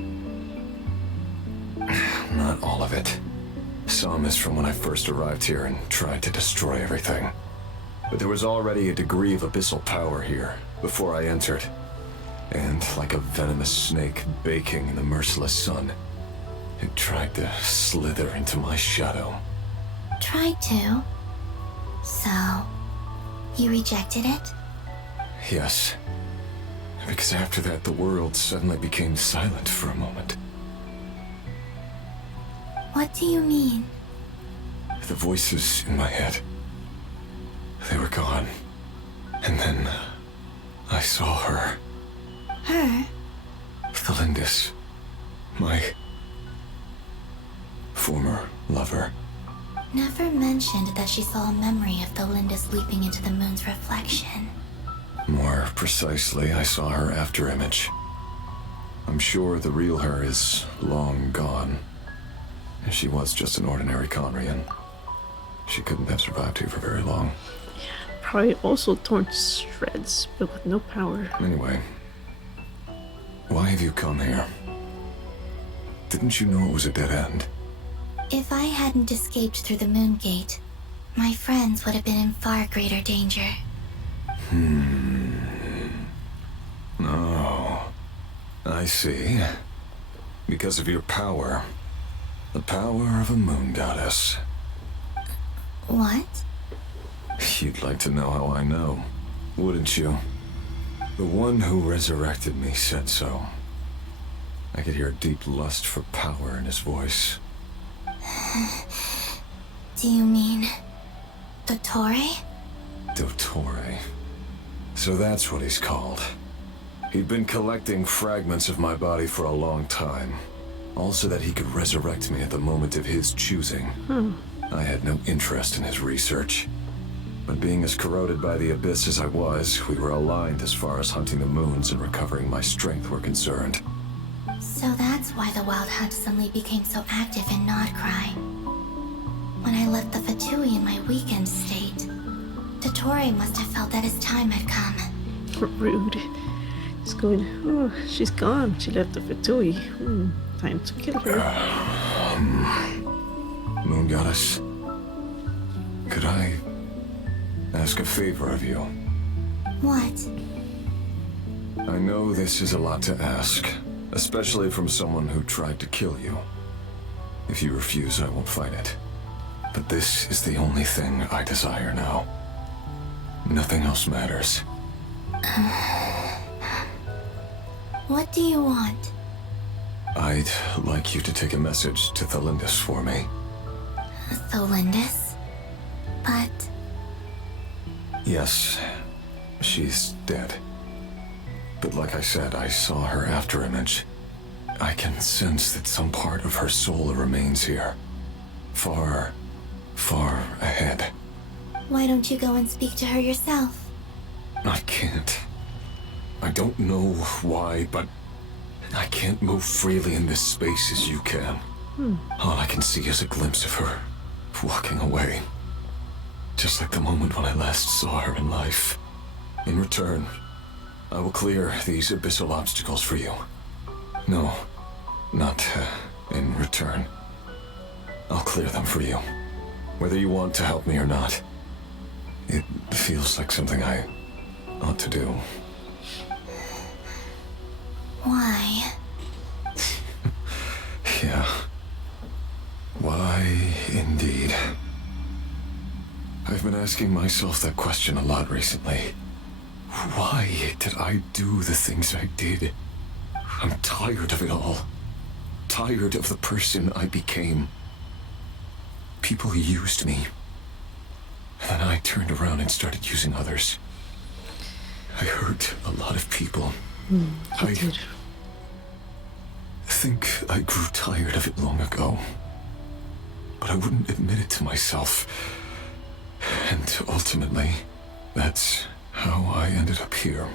Not all of it. Some is from when I first arrived here and tried to destroy everything. But there was already a degree of abyssal power here before I entered. And like a venomous snake baking in the merciless sun, it tried to slither into my shadow. Tried to? So, you rejected it? Yes. Because after that, the world suddenly became silent for a moment. What do you mean? The voices in my head, they were gone. And then I saw her. Her? Thalindis. My former lover. Never mentioned that she saw a memory of Thalindis leaping into the moon's reflection. More precisely, I saw her afterimage. I'm sure the real her is long gone. She was just an ordinary Conrian. She couldn't have survived here for very long. Probably also torn to shreds, but with no power. Anyway, why have you come here? Didn't you know it was a dead end? If I hadn't escaped through the moon gate, my friends would have been in far greater danger. Oh, I see. Because of your power. The power of a moon goddess. What? You'd like to know how I know, wouldn't you? The one who resurrected me said so. I could hear a deep lust for power in his voice. Do you mean... Dottore? Dottore. So that's what he's called. He'd been collecting fragments of my body for a long time. All so that he could resurrect me at the moment of his choosing. I had no interest in his research. But being as corroded by the abyss as I was, we were aligned as far as hunting the moons and recovering my strength were concerned. So that's why the Wild Hunt suddenly became so active in Nodcry. When I left the Fatui in my weakened state, Dottore must have felt that his time had come. Rude. He's going, oh, she's gone. She left the Fatui. Time to kill her. Moon Goddess, could I ask a favor of you? What? I know this is a lot to ask, especially from someone who tried to kill you. If you refuse, I won't fight it. But this is the only thing I desire now. Nothing else matters. What do you want? I'd like you to take a message to Thalindis for me. Thalindis? But... Yes, she's dead. But like I said, I saw her afterimage. I can sense that some part of her soul remains here. Far, far ahead. Why don't you go and speak to her yourself? I can't. I don't know why, but I can't move freely in this space as you can. All I can see is a glimpse of her walking away. Just like the moment when I last saw her in life. In return, I will clear these abyssal obstacles for you. No, not in return. I'll clear them for you. Whether you want to help me or not. It feels like something I ought to do. Why? Yeah. Why, indeed. I've been asking myself that question a lot recently. Why did I do the things I did? I'm tired of it all. Tired of the person I became. People used me. And then I turned around and started using others. I hurt a lot of people. I think I grew tired of it long ago. But I wouldn't admit it to myself. And ultimately, that's how I ended up here.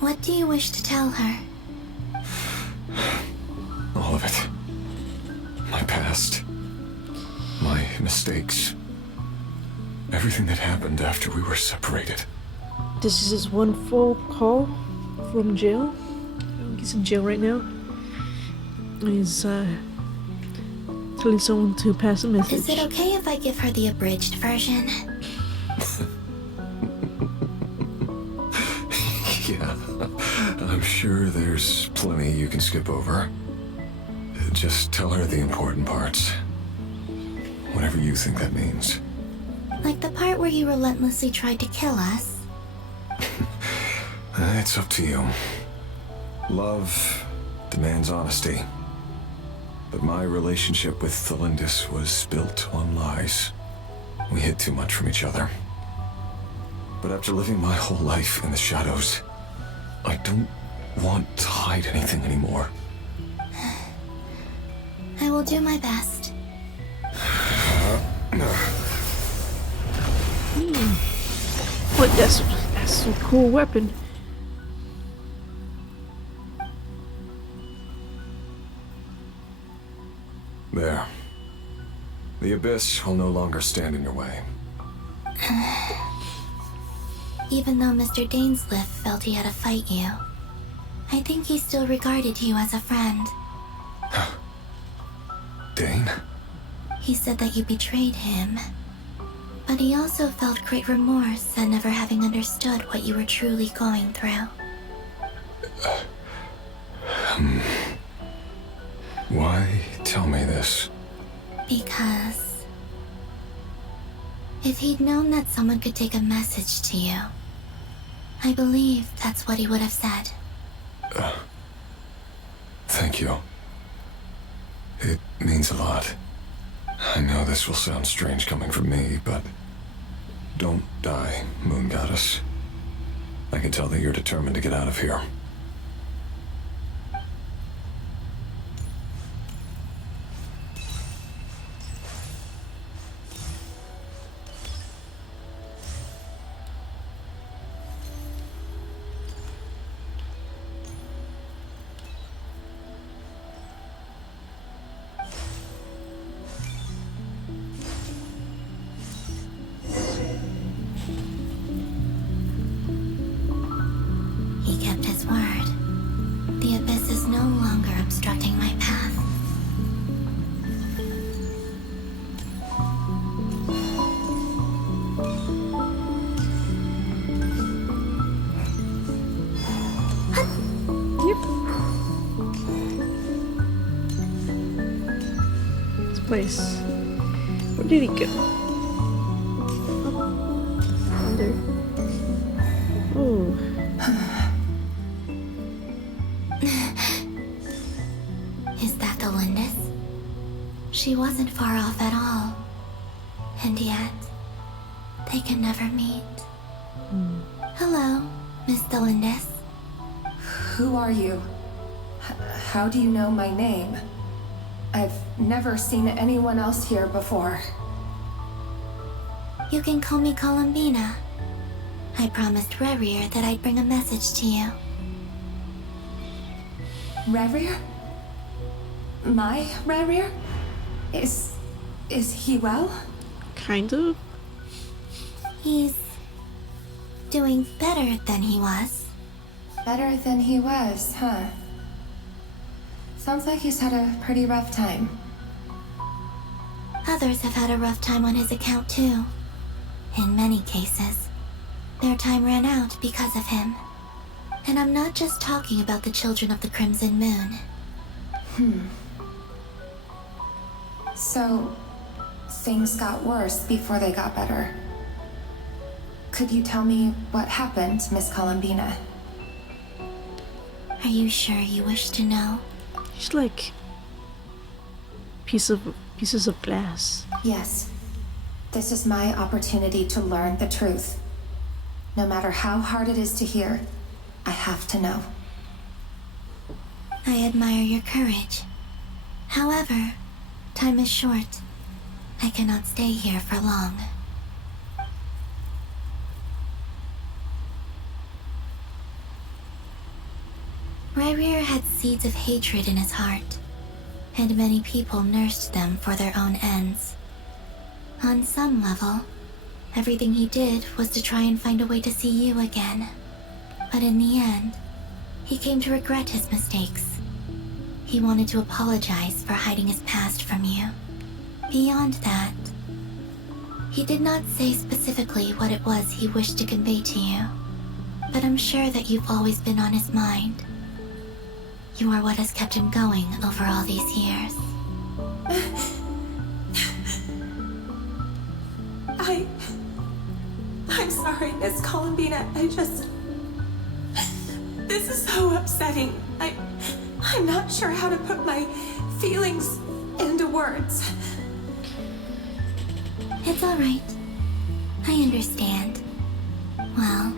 What do you wish to tell her? All of it. My past. My mistakes. Everything that happened after we were separated. This is his one full call from jail. He's in jail right now. And he's telling someone to pass a message. Is it okay if I give her the abridged version? Yeah, I'm sure there's plenty you can skip over. Just tell her the important parts. Whatever you think that means. Like the part where you relentlessly tried to kill us? It's up to you. Love demands honesty. But my relationship with Thelindis was built on lies. We hid too much from each other. But after living my whole life in the shadows, I don't want to hide anything anymore. I will do my best. What? That's a cool weapon. There. The Abyss will no longer stand in your way. Even though Mr. Dainsliff felt he had to fight you, I think he still regarded you as a friend. Dane? He said that you betrayed him, but he also felt great remorse at never having understood what you were truly going through. Why tell me this? Because if he'd known that someone could take a message to you, I believe that's what he would have said. Thank you. It means a lot. I know this will sound strange coming from me, but don't die, Moon Goddess. I can tell that you're determined to get out of here. He kept his word. The Abyss is no longer obstructing my path. This place. Where did he go? Under. Oh. Is that the Lindis? She wasn't far off at all. And yet, they can never meet. Hello, Miss Thelindis. Who are you? How do you know my name? I've never seen anyone else here before. You can call me Columbina. I promised Rerir that I'd bring a message to you. Rerir? My Rerir? Is he well? Kind of. He's doing better than he was. Better than he was, huh? Sounds like he's had a pretty rough time. Others have had a rough time on his account too. In many cases, their time ran out because of him. And I'm not just talking about the children of the Crimson Moon. So, things got worse before they got better. Could you tell me what happened, Miss Columbina? Are you sure you wish to know? She's like pieces of glass. Yes. This is my opportunity to learn the truth. No matter how hard it is to hear, I have to know. I admire your courage. However, time is short, I cannot stay here for long. Rayrir had seeds of hatred in his heart, and many people nursed them for their own ends. On some level, everything he did was to try and find a way to see you again. But in the end, he came to regret his mistakes. He wanted to apologize for hiding his past from you. Beyond that, he did not say specifically what it was he wished to convey to you, but I'm sure that you've always been on his mind. You are what has kept him going over all these years. I'm sorry, Miss Columbina. This is so upsetting. I'm not sure how to put my feelings into words. It's all right. I understand. Well,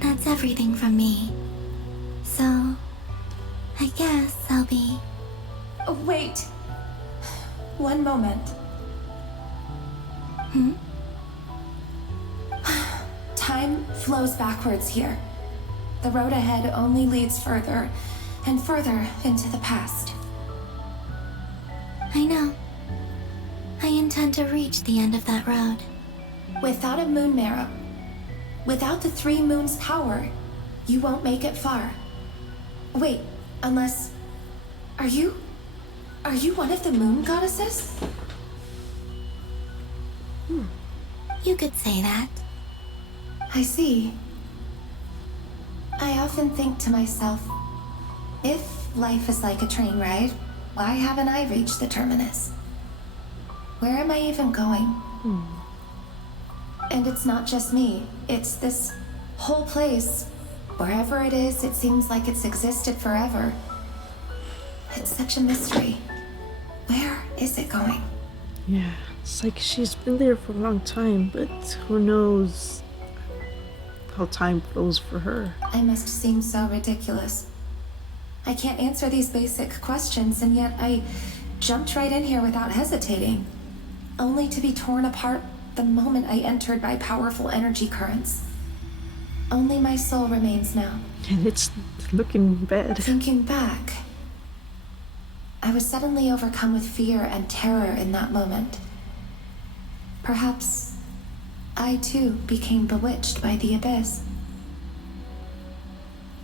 that's everything from me. So, I guess I'll be... Oh, wait. One moment. Time flows backwards here. The road ahead only leads further and further into the past. I know. I intend to reach the end of that road. Without a moon marrow, without the 3 moons' power, you won't make it far. Wait, unless... Are you one of the moon goddesses? You could say that. I see. I often think to myself, if life is like a train ride, why haven't I reached the terminus? Where am I even going? And it's not just me, it's this whole place. Wherever it is, it seems like it's existed forever. It's such a mystery. Where is it going? Yeah, it's like she's been there for a long time, but who knows how time flows for her. I must seem so ridiculous. I can't answer these basic questions, and yet I jumped right in here without hesitating, only to be torn apart the moment I entered by powerful energy currents. Only my soul remains now. And it's looking bad. Thinking back, I was suddenly overcome with fear and terror in that moment. Perhaps I too became bewitched by the abyss.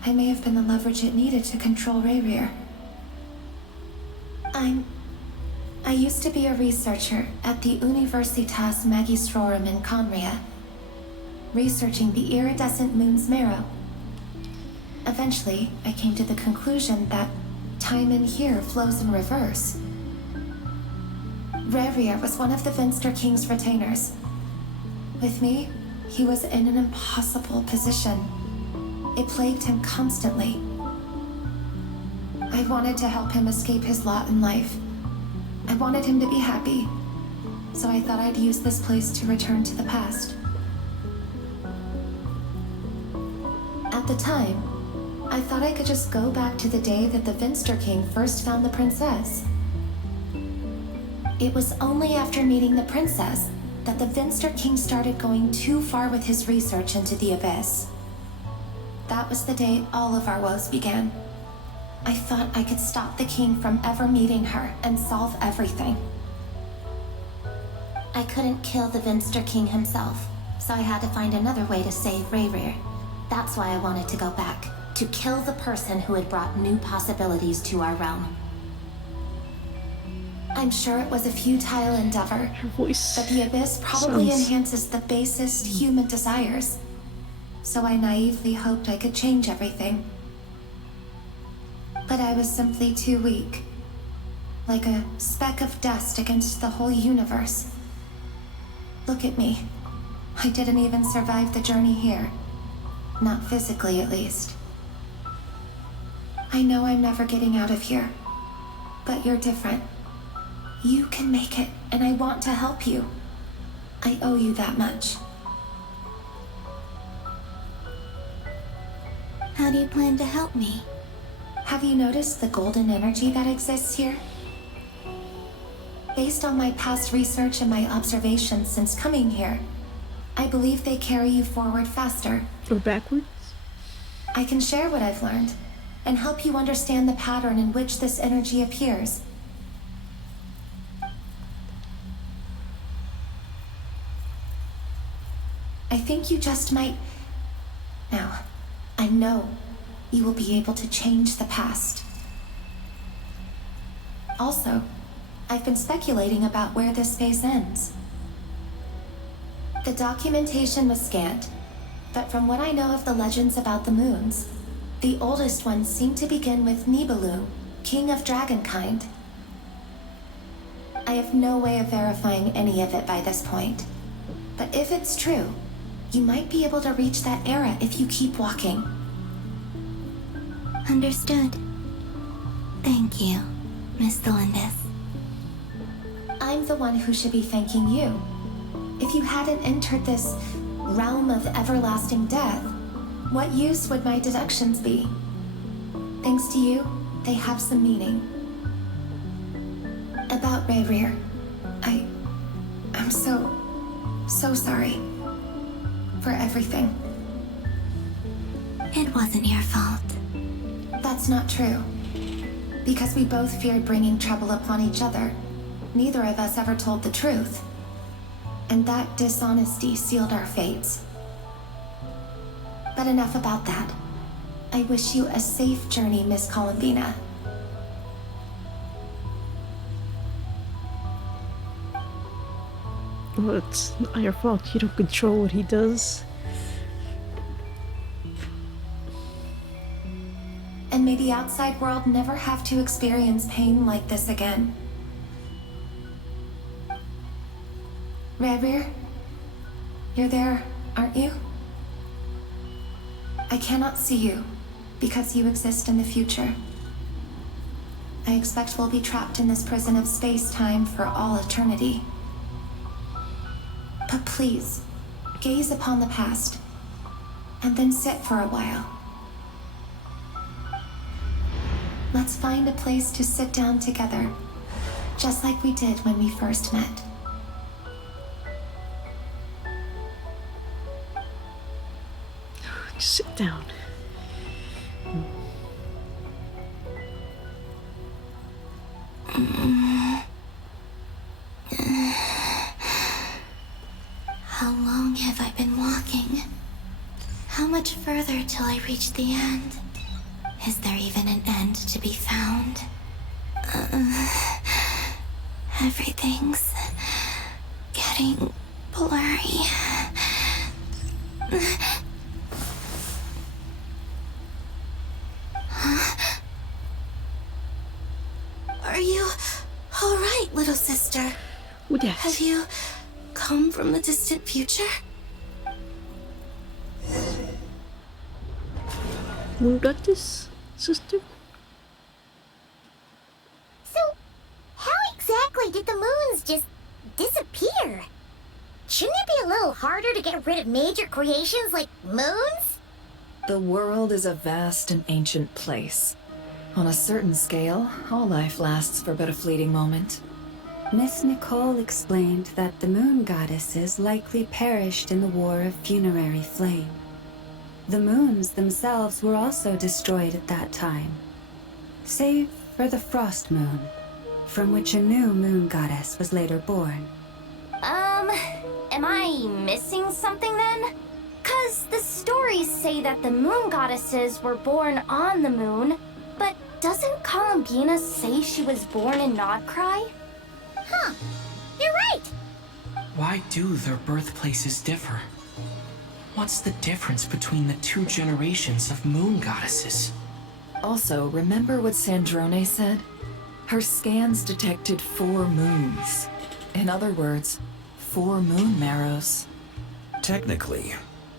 I may have been the leverage it needed to control Rayrir. I used to be a researcher at the Universitas Magistrorum in Conria, researching the iridescent moon's marrow. Eventually, I came to the conclusion that time in here flows in reverse. Rayrir was one of the Finster King's retainers. With me, he was in an impossible position. It plagued him constantly. I wanted to help him escape his lot in life. I wanted him to be happy, so I thought I'd use this place to return to the past. At the time, I thought I could just go back to the day that the Finster King first found the princess. It was only after meeting the princess that the Finster King started going too far with his research into the abyss. That was the day all of our woes began. I thought I could stop the king from ever meeting her and solve everything. I couldn't kill the Finster King himself, so I had to find another way to save Rayrir. That's why I wanted to go back, to kill the person who had brought new possibilities to our realm. I'm sure it was a futile endeavor, Her voice but the abyss probably sounds... enhances the basest human desires. So I naively hoped I could change everything. But I was simply too weak. Like a speck of dust against the whole universe. Look at me. I didn't even survive the journey here. Not physically, at least. I know I'm never getting out of here. But you're different. You can make it, and I want to help you. I owe you that much. How do you plan to help me? Have you noticed the golden energy that exists here? Based on my past research and my observations since coming here, I believe they carry you forward faster. Or backwards? I can share what I've learned and help you understand the pattern in which this energy appears. I think you just might... Now, I know you will be able to change the past. Also, I've been speculating about where this space ends. The documentation was scant, but from what I know of the legends about the moons, the oldest ones seem to begin with Nibelung, king of dragonkind. I have no way of verifying any of it by this point, but if it's true, you might be able to reach that era if you keep walking. Understood. Thank you, Miss Delindis. I'm the one who should be thanking you. If you hadn't entered this realm of everlasting death, what use would my deductions be? Thanks to you, they have some meaning. About Rayrir, I'm so sorry for everything. It wasn't your fault. That's not true. Because we both feared bringing trouble upon each other, neither of us ever told the truth. And that dishonesty sealed our fates. But enough about that. I wish you a safe journey, Miss Columbina. Well, it's not your fault. You don't control what he does. And may the outside world never have to experience pain like this again. Rayrir, you're there, aren't you? I cannot see you, because you exist in the future. I expect we'll be trapped in this prison of space-time for all eternity. But please, gaze upon the past, and then sit for a while. Let's find a place to sit down together, just like we did when we first met. Just sit down. How long have I been walking? How much further till I reach the end? Is there even an end to be found? Everything's getting blurry. Are you all right, little sister? Yes. Have you come from the distant future? Moon Goddess, sister? So, how exactly did the moons just disappear? Shouldn't it be a little harder to get rid of major creations like moons? The world is a vast and ancient place. On a certain scale, all life lasts for but a fleeting moment. Miss Nicole explained that the moon goddesses likely perished in the War of Funerary Flame. The moons themselves were also destroyed at that time, save for the Frost Moon, from which a new moon goddess was later born. Am I missing something then? 'Cause the stories say that the moon goddesses were born on the moon, but doesn't Columbina say she was born in Nodcry? Huh, you're right! Why do their birthplaces differ? What's the difference between the two generations of moon goddesses? Also, remember what Sandrone said? Her scans detected 4 moons. In other words, 4 moon marrows. Technically,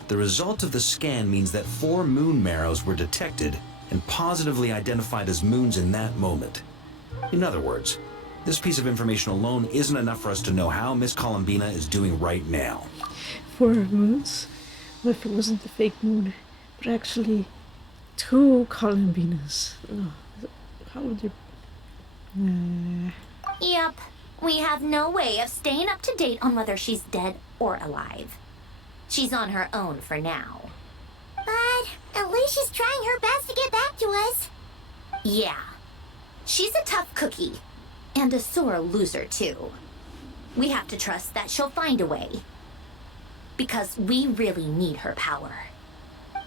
the result of the scan means that 4 moon marrows were detected and positively identified as moons in that moment. In other words, this piece of information alone isn't enough for us to know how Miss Columbina is doing right now. 4 moons? What if it wasn't the fake moon, but actually 2 Columbinas? Oh, how would you... Yep, We have no way of staying up to date on whether she's dead or alive. She's on her own for now. But at least she's trying her best to get back to us. Yeah. She's a tough cookie. And a sore loser, too. We have to trust that she'll find a way. Because we really need her power.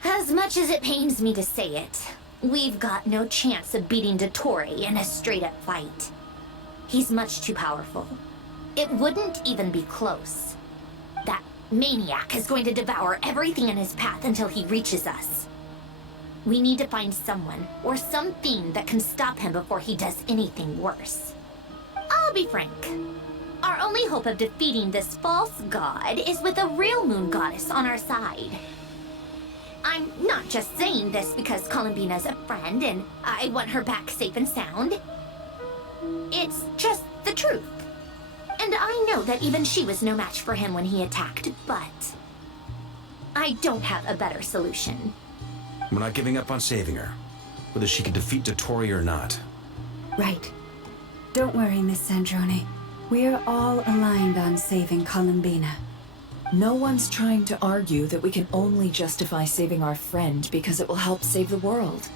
As much as it pains me to say it, we've got no chance of beating Dottore in a straight-up fight. He's much too powerful. It wouldn't even be close. That maniac is going to devour everything in his path until he reaches us. We need to find someone or something that can stop him before he does anything worse. I'll be frank. Our only hope of defeating this false god is with a real moon goddess on our side. I'm not just saying this because Columbina's a friend and I want her back safe and sound. It's just the truth. And I know that even she was no match for him when he attacked, but I don't have a better solution. We're not giving up on saving her, whether she can defeat Dottore or not. Right. Don't worry, Miss Sandrone. We're all aligned on saving Columbina. No one's trying to argue that we can only justify saving our friend because it will help save the world.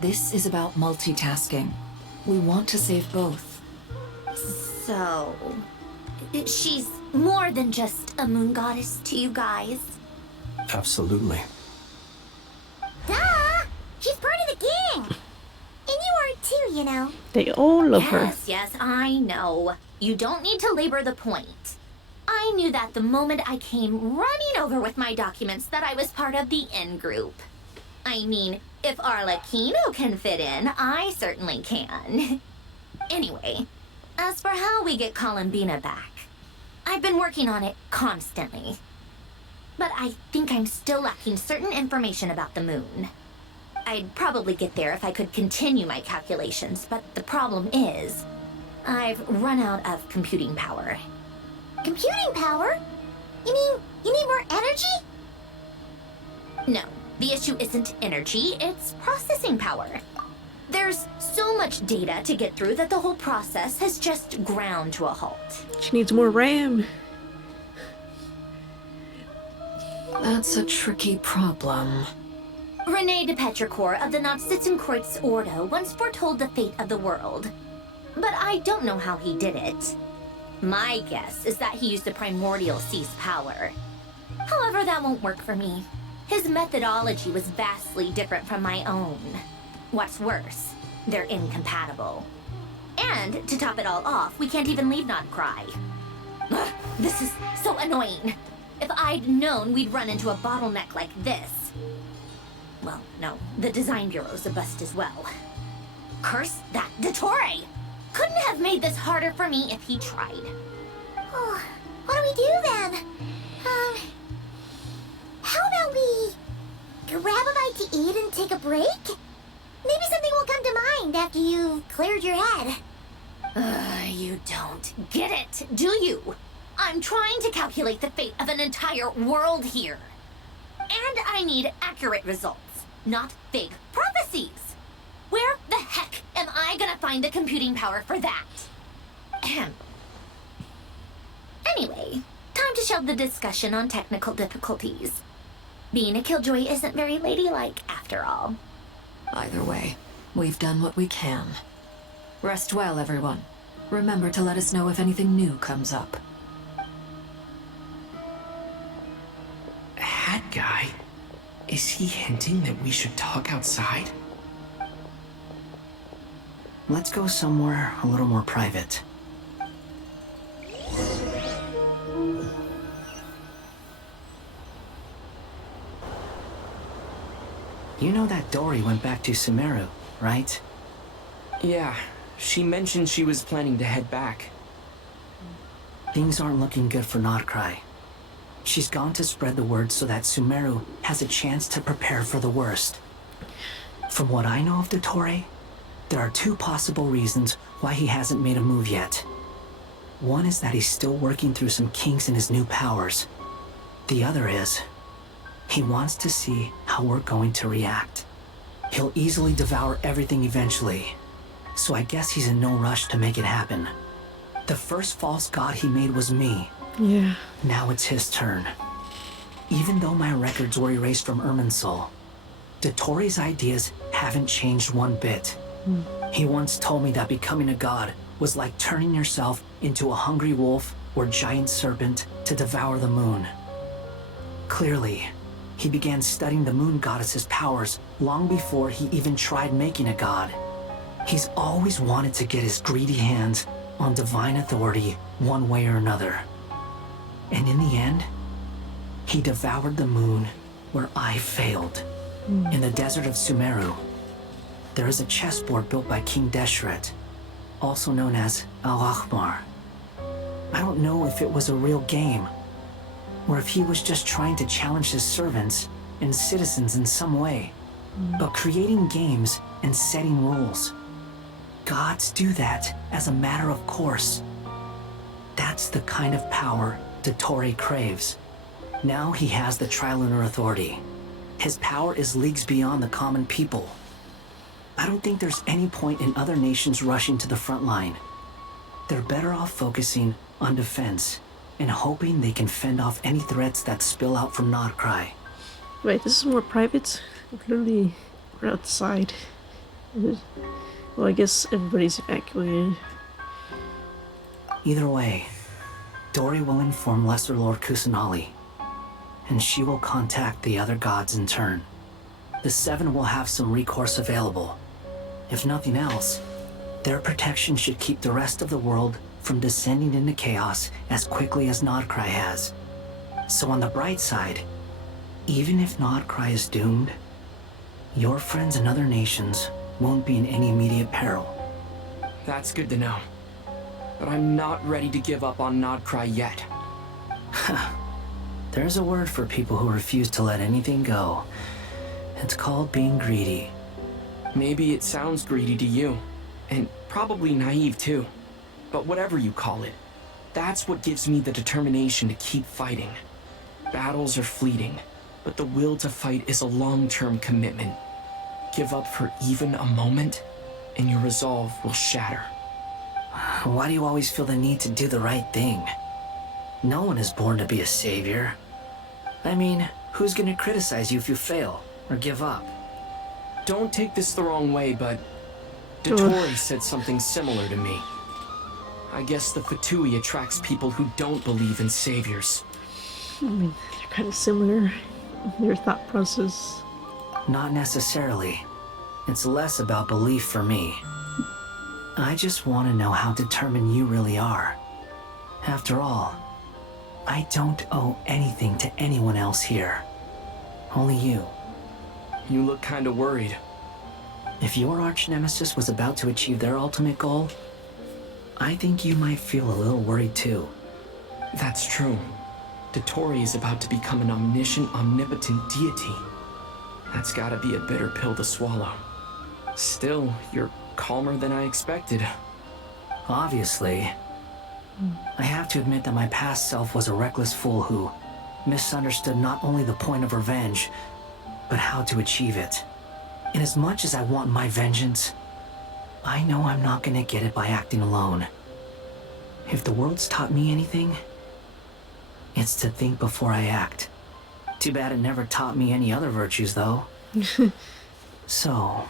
This is about multitasking. We want to save both. So, she's more than just a moon goddess to you guys? Absolutely. Duh! She's part of the gang! And you are too, you know. They all love her. Yes, I know. You don't need to labor the point. I knew that the moment I came running over with my documents that I was part of the in-group. I mean, if Arlecchino can fit in, I certainly can. Anyway, as for how we get Columbina back, I've been working on it constantly. But I think I'm still lacking certain information about the moon. I'd probably get there if I could continue my calculations, but the problem is, I've run out of computing power. Computing power? You mean, you need more energy? No, the issue isn't energy, it's processing power. There's so much data to get through that the whole process has just ground to a halt. She needs more RAM. That's a tricky problem. René de Petrichor of the Nazissenkreuz Ordo once foretold the fate of the world. But I don't know how he did it. My guess is that he used the primordial sea's power. However, that won't work for me. His methodology was vastly different from my own. What's worse, they're incompatible. And, to top it all off, we can't even leave Nodcry. Ugh, this is so annoying. If I'd known we'd run into a bottleneck like this... Well, no, the design bureau's a bust as well. Curse that Dottore! Couldn't have made this harder for me if he tried. Oh, what do we do then? How about we grab a bite to eat and take a break? Maybe something will come to mind after you've cleared your head. You don't get it, do you? I'm trying to calculate the fate of an entire world here. And I need accurate results, not fake prophecies. Where the heck am I gonna find the computing power for that? Ahem. Anyway, time to shelve the discussion on technical difficulties. Being a killjoy isn't very ladylike, after all. Either way, we've done what we can. Rest well, everyone. Remember to let us know if anything new comes up. Hat guy? Is he hinting that we should talk outside? Let's go somewhere a little more private. You know that Dory went back to Sumeru, right? Yeah, she mentioned she was planning to head back. Things aren't looking good for Nodcry. She's gone to spread the word so that Sumeru has a chance to prepare for the worst. From what I know of Dottore, there are two possible reasons why he hasn't made a move yet. One is that he's still working through some kinks in his new powers. The other is, he wants to see how we're going to react. He'll easily devour everything eventually, so I guess he's in no rush to make it happen. The first false god he made was me. Yeah. Now it's his turn. Even though my records were erased from Irminsul, Dotori's ideas haven't changed one bit. He once told me that becoming a god was like turning yourself into a hungry wolf or giant serpent to devour the moon. Clearly, he began studying the moon goddess's powers long before he even tried making a god. He's always wanted to get his greedy hands on divine authority one way or another. And in the end, he devoured the moon where I failed. In the desert of Sumeru, there is a chessboard built by King Deshret, also known as Al-Ahmar. I don't know if it was a real game, or if he was just trying to challenge his servants and citizens in some way. But creating games and setting rules, gods do that as a matter of course. That's the kind of power Dotori craves. Now he has the Trilunar Authority. His power is leagues beyond the common people. I don't think there's any point in other nations rushing to the front line. They're better off focusing on defense and hoping they can fend off any threats that spill out from Nodcry. Wait, this is more private? Clearly, we're outside. Well, I guess everybody's evacuated. Either way, Dori will inform Lesser Lord Kusanali, and she will contact the other gods in turn. The Seven will have some recourse available. If nothing else, their protection should keep the rest of the world from descending into chaos as quickly as Nodcry has. So on the bright side, even if Nodcry is doomed, your friends in other nations won't be in any immediate peril. That's good to know. But I'm not ready to give up on Nodcry yet. There's a word for people who refuse to let anything go. It's called being greedy. Maybe it sounds greedy to you, and probably naive too. But whatever you call it, that's what gives me the determination to keep fighting. Battles are fleeting, but the will to fight is a long-term commitment. Give up for even a moment, and your resolve will shatter. Why do you always feel the need to do the right thing? No one is born to be a savior. I mean, who's gonna criticize you if you fail or give up? Don't take this the wrong way, but Dotori said something similar to me. I guess the Fatui attracts people who don't believe in saviors. I mean, they're kind of similar in their thought process. Not necessarily. It's less about belief for me. I just want to know how determined you really are. After all, I don't owe anything to anyone else here. Only you. You look kinda worried. If your arch-nemesis was about to achieve their ultimate goal, I think you might feel a little worried too. That's true. Dotori is about to become an omniscient, omnipotent deity. That's gotta be a bitter pill to swallow. Still, you're calmer than I expected. Obviously. I have to admit that my past self was a reckless fool who misunderstood not only the point of revenge, but how to achieve it. And as much as I want my vengeance, I know I'm not gonna get it by acting alone. If the world's taught me anything, it's to think before I act. Too bad it never taught me any other virtues, though. So,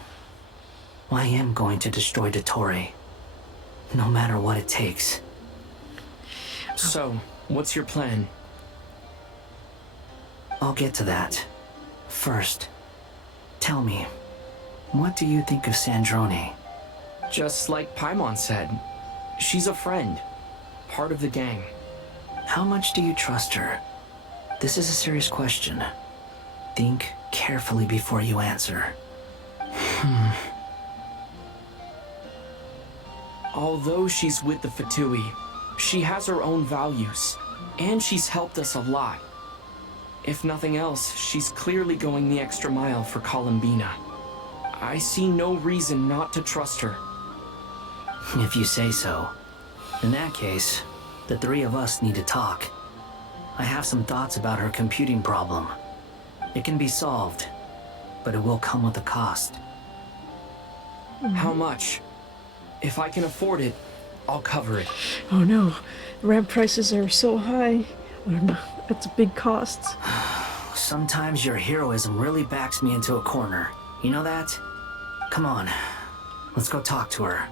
I am going to destroy Dotori, no matter what it takes. So, what's your plan? I'll get to that. First, tell me, what do you think of Sandrone? Just like Paimon said, she's a friend, part of the gang. How much do you trust her? This is a serious question. Think carefully before you answer. Although she's with the Fatui, she has her own values, and she's helped us a lot. If nothing else, she's clearly going the extra mile for Columbina. I see no reason not to trust her. If you say so. In that case, the three of us need to talk. I have some thoughts about her computing problem. It can be solved, but it will come with a cost. How much? If I can afford it, I'll cover it. Oh no, ramp prices are so high. Oh no, that's a big cost. Sometimes your heroism really backs me into a corner. You know that? Come on, let's go talk to her.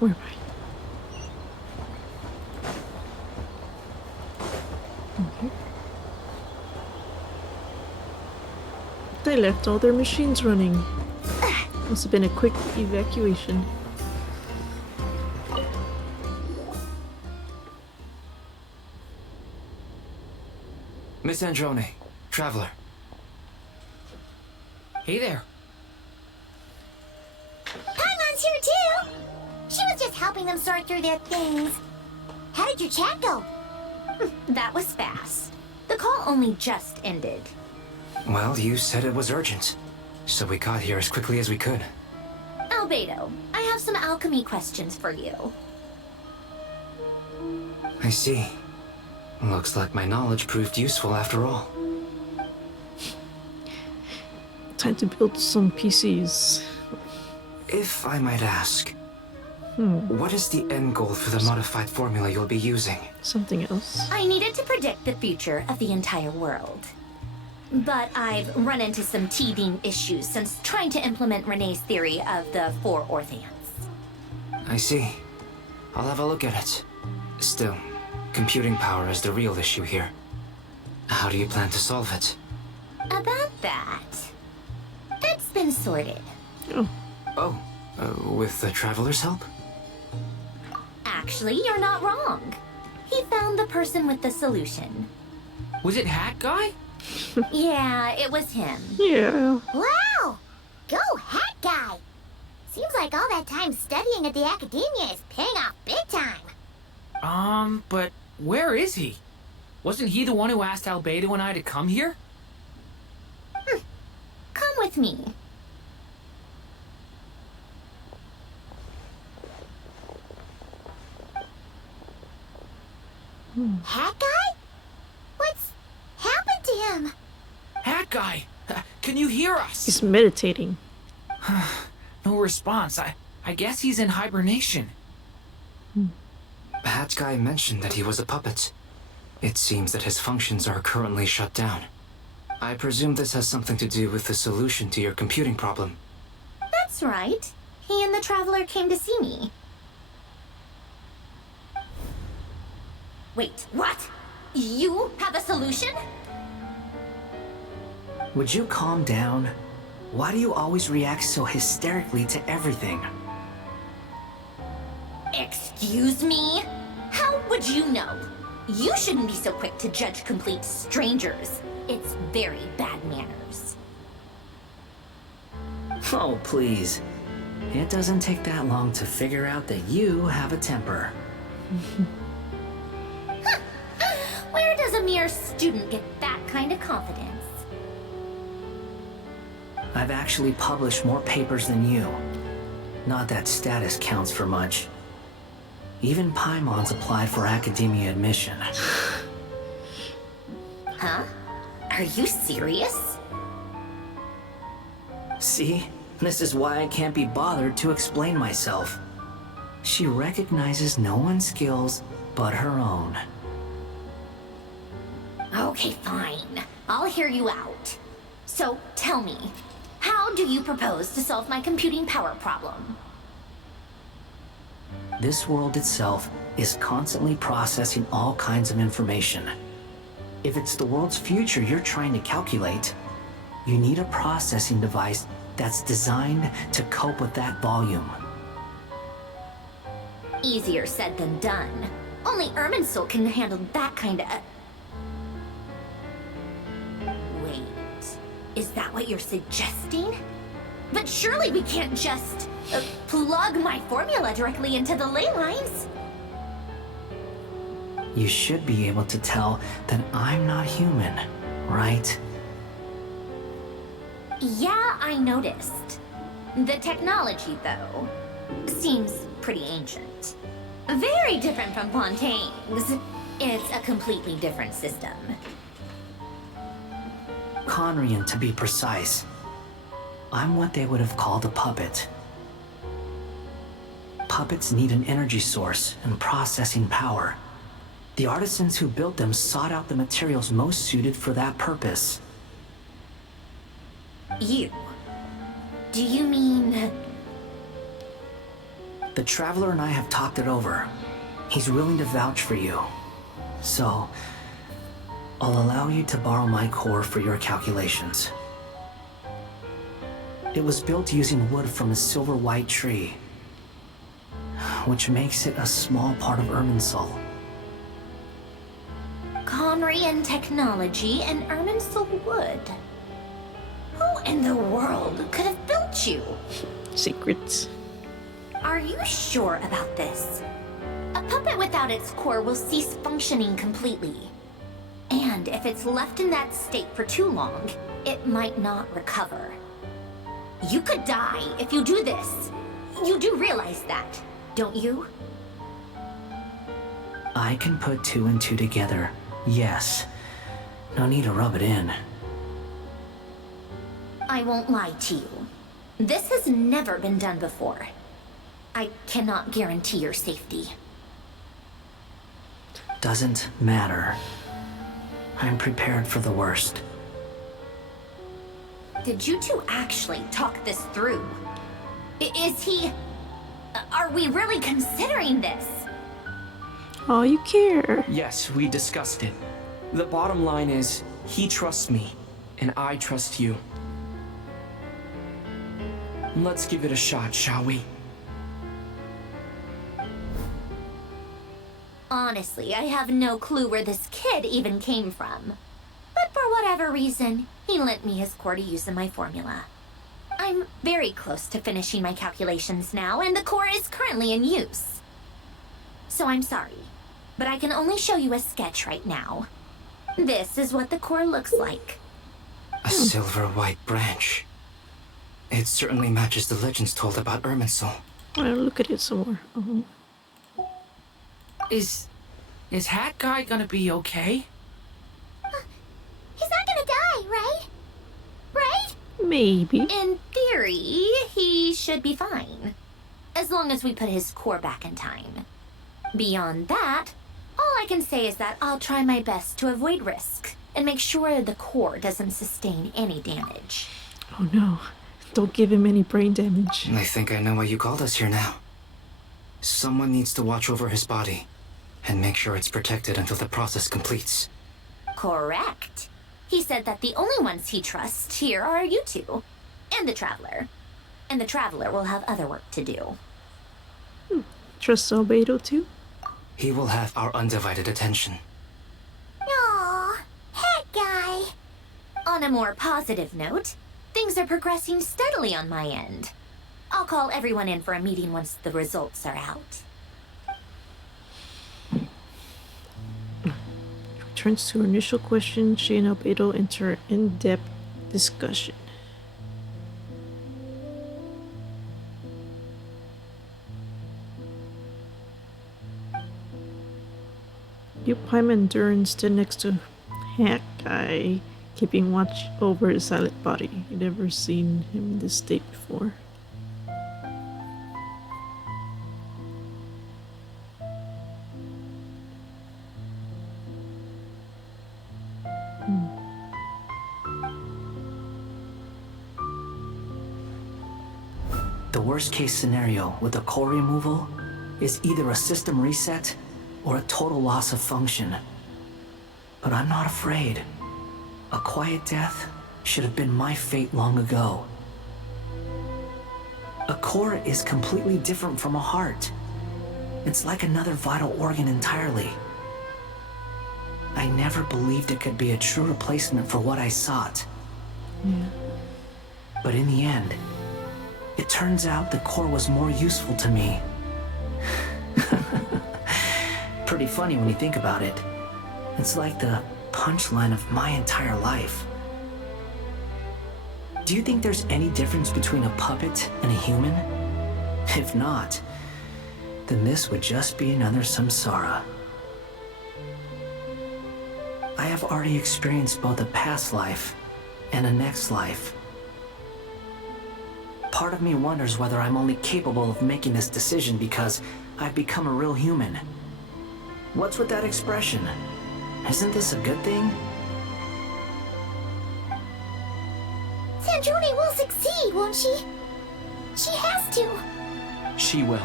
Where am I? Okay. They left all their machines running. Must have been a quick evacuation. Miss Androne, Traveler. Hey there. Paimon's here too. She was just helping them sort through their things. How did your chat go? That was fast. The call only just ended. Well, you said it was urgent, so we got here as quickly as we could. Albedo, I have some alchemy questions for you. I see. Looks like my knowledge proved useful after all. Time to build some PCs. If I might ask, what is the end goal for the modified formula you'll be using? Something else. I needed to predict the future of the entire world. But I've run into some teething issues since trying to implement Renee's theory of the 4 Orthants. I see. I'll have a look at it. Still, computing power is the real issue here. How do you plan to solve it? About that, that's been sorted. Oh. With the Traveler's help? Actually, you're not wrong. He found the person with the solution. Was it Hat Guy? Yeah, it was him. Yeah. Wow! Go Hat Guy! Seems like all that time studying at the Academia is paying off big time. But where is he? Wasn't he the one who asked Albedo and I to come here? Come with me. Hat Guy? What's happened to him? Hat Guy! Can you hear us? He's meditating. No response. I guess he's in hibernation. Hat Guy mentioned that he was a puppet. It seems that his functions are currently shut down. I presume this has something to do with the solution to your computing problem. That's right. He and the Traveler came to see me. Wait, what? You have a solution? Would you calm down? Why do you always react so hysterically to everything? Excuse me? How would you know? You shouldn't be so quick to judge complete strangers. It's very bad manners. Oh, please. It doesn't take that long to figure out that you have a temper. Where does a mere student get that kind of confidence? I've actually published more papers than you. Not that status counts for much. Even Paimon's applied for academia admission. Huh? Are you serious? See? This is why I can't be bothered to explain myself. She recognizes no one's skills but her own. Okay, fine. I'll hear you out. So, tell me, how do you propose to solve my computing power problem? This world itself is constantly processing all kinds of information. If it's the world's future you're trying to calculate, you need a processing device that's designed to cope with that volume. Easier said than done. Only Irminsul can handle that kind of... Wait, is that what you're suggesting? But surely we can't just plug my formula directly into the ley lines. You should be able to tell that I'm not human, right? Yeah, I noticed. The technology, though, seems pretty ancient. Very different from Fontaine's. It's a completely different system. Conrian to be precise. I'm what they would have called a puppet. Puppets need an energy source and processing power. The artisans who built them sought out the materials most suited for that purpose. You? Do you mean... The Traveler and I have talked it over. He's willing to vouch for you. So, I'll allow you to borrow my core for your calculations. It was built using wood from a silver white tree, which makes it a small part of Irminsul. Conrian technology and Irminsul wood. Who in the world could have built you? Secrets. Are you sure about this? A puppet without its core will cease functioning completely. And if it's left in that state for too long, it might not recover. You could die if you do this. You do realize that, don't you? I can put 2 and 2 together, yes. No need to rub it in. I won't lie to you. This has never been done before. I cannot guarantee your safety. Doesn't matter. I'm prepared for the worst. Did you two actually talk this through? Is he... Are we really considering this? Oh, you care. Yes, we discussed it. The bottom line is, he trusts me, and I trust you. Let's give it a shot, shall we? Honestly, I have no clue where this kid even came from. But for whatever reason, he lent me his core to use in my formula. I'm very close to finishing my calculations now, and the core is currently in use. So I'm sorry, but I can only show you a sketch right now. This is what the core looks like. A silver white branch. It certainly matches the legends told about Irminsul. I'll look at it some more. Is Hat Guy gonna be okay? He's not gonna die, right? Right? Maybe. In theory, he should be fine. As long as we put his core back in time. Beyond that, all I can say is that I'll try my best to avoid risk and make sure the core doesn't sustain any damage. Oh no. Don't give him any brain damage. I think I know why you called us here now. Someone needs to watch over his body and make sure it's protected until the process completes. Correct. He said that the only ones he trusts here are you two, and the Traveler. And the Traveler will have other work to do. Trust Albedo too? He will have our undivided attention. Aww, Hat Guy. On a more positive note, things are progressing steadily on my end. I'll call everyone in for a meeting once the results are out. Returns to her initial question, she and Albedo enter in-depth discussion. You Paimon Duran stood next to Hat Guy, keeping watch over his silent body. You'd never seen him in this state before. The worst case scenario with the core removal is either a system reset or a total loss of function. But I'm not afraid. A quiet death should have been my fate long ago. A core is completely different from a heart. It's like another vital organ entirely. I never believed it could be a true replacement for what I sought. But in the end, it turns out the core was more useful to me. Pretty funny when you think about it. It's like the punchline of my entire life. Do you think there's any difference between a puppet and a human? If not, then this would just be another samsara. I have already experienced both a past life and a next life. Part of me wonders whether I'm only capable of making this decision because I've become a real human. What's with that expression? Isn't this a good thing? Sandrone will succeed, won't she? She has to. She will.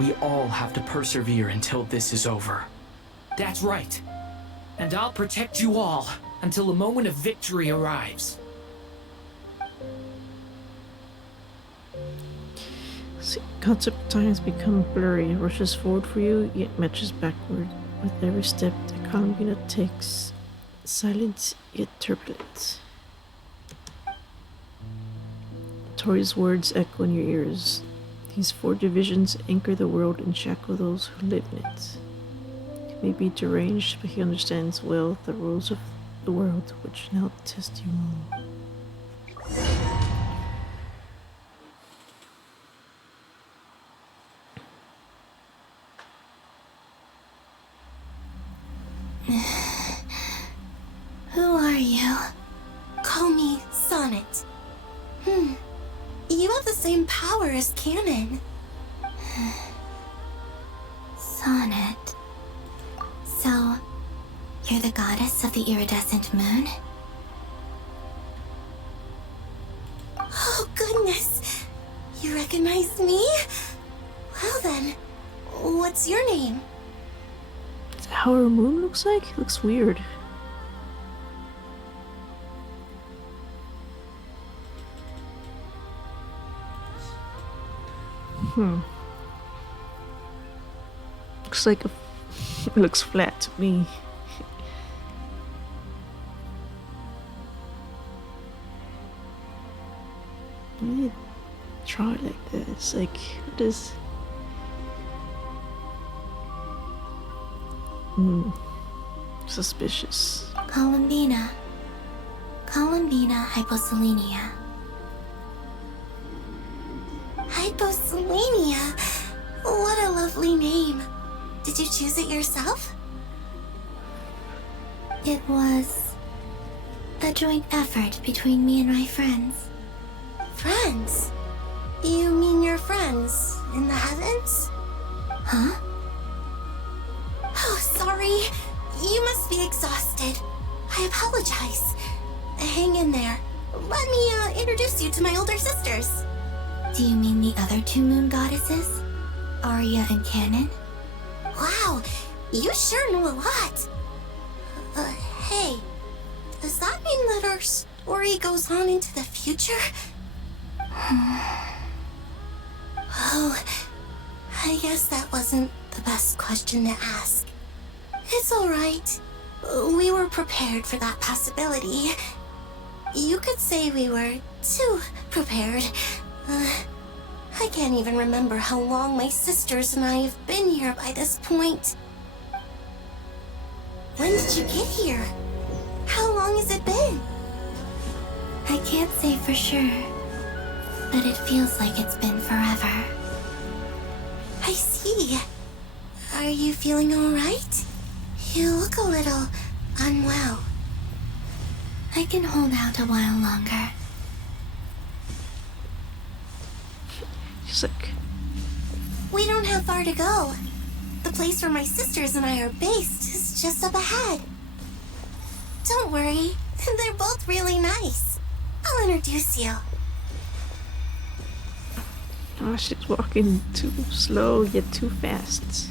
We all have to persevere until this is over. That's right. And I'll protect you all until the moment of victory arrives. See, concept of time has become blurry. It rushes forward for you, yet matches backward. With every step the Columbina takes, silent yet turbulent. Tori's words echo in your ears. These 4 divisions anchor the world and shackle those who live in it. He may be deranged, but he understands well the rules of the world which now test you all. Who are you? Call me Sonnet. You have the same power as Canon. Sonnet. So, you're the goddess of the iridescent moon? Oh, goodness! You recognize me? Well then, what's your name? Is that how her moon looks like? It looks weird. Looks like it looks flat to me. I need to try it like that. It's like, what is... Suspicious. Columbina. Columbina hyposelenia. Hyposelenia? What a lovely name. Did you choose it yourself? It was a joint effort between me and my friends. Friends? You mean your friends in the heavens? Huh? Oh, sorry. You must be exhausted. I apologize. Hang in there. Let me introduce you to my older sisters. Do you mean the other 2 moon goddesses? Arya and Canon? Wow, you sure know a lot. Hey, does that mean that our story goes on into the future? Oh, I guess that wasn't the best question to ask. It's alright. We were prepared for that possibility. You could say we were too prepared. I can't even remember how long my sisters and I have been here by this point. When did you get here? How long has it been? I can't say for sure, but it feels like it's been forever. I see. Are you feeling alright? You look a little unwell. I can hold out a while longer. She's like... We don't have far to go. The place where my sisters and I are based is just up ahead. Don't worry, they're both really nice. I'll introduce you. Oh, she's walking too slow yet too fast.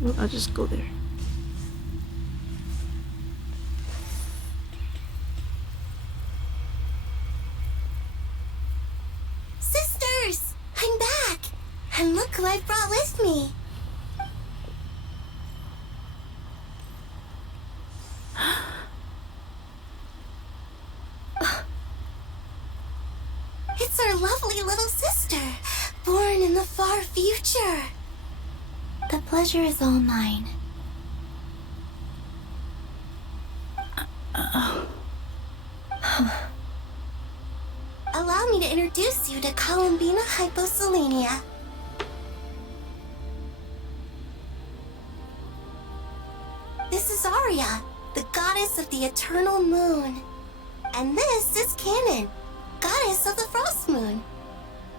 Well, I'll just go there. Sisters! I'm back! And look who I've brought with me. It's our lovely little sister, born in the far future. The pleasure is all mine. Allow me to introduce you to Columbina hyposelenia. this is Arya, the goddess of the eternal moon. And this is Canon, goddess of the frost moon.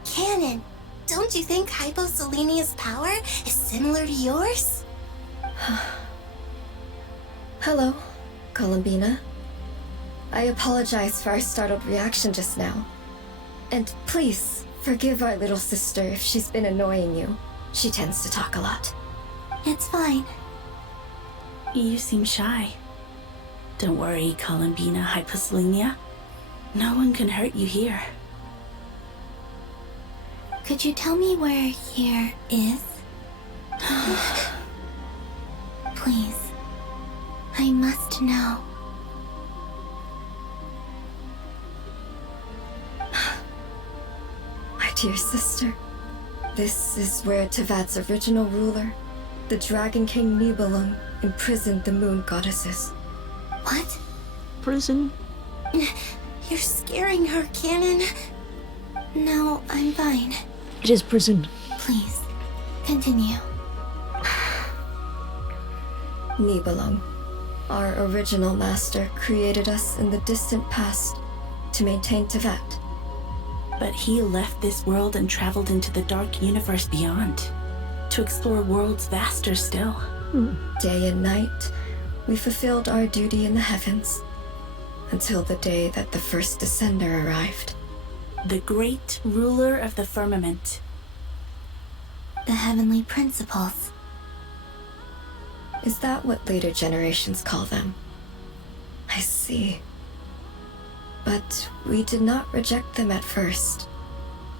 Canon, don't you think Hyposelenia's power is similar to yours? Hello, Columbina. I apologize for our startled reaction just now. And please, forgive our little sister if she's been annoying you. She tends to talk a lot. It's fine. You seem shy. Don't worry, Columbina Hyposelenia. No one can hurt you here. Could you tell me where here is? Please. I must know. My dear sister, this is where Tevat's original ruler, the Dragon King Nibelung, imprisoned the moon goddesses. What? Prison? You're scaring her, Canon. No, I'm fine. It is prison. Please, continue. Nibelung, our original master, created us in the distant past to maintain Tevat. But he left this world and traveled into the dark universe beyond, to explore worlds vaster still. Day and night, we fulfilled our duty in the heavens, until the day that the first descender arrived. The great ruler of the firmament. The heavenly principles. Is that what later generations call them? I see. But we did not reject them at first,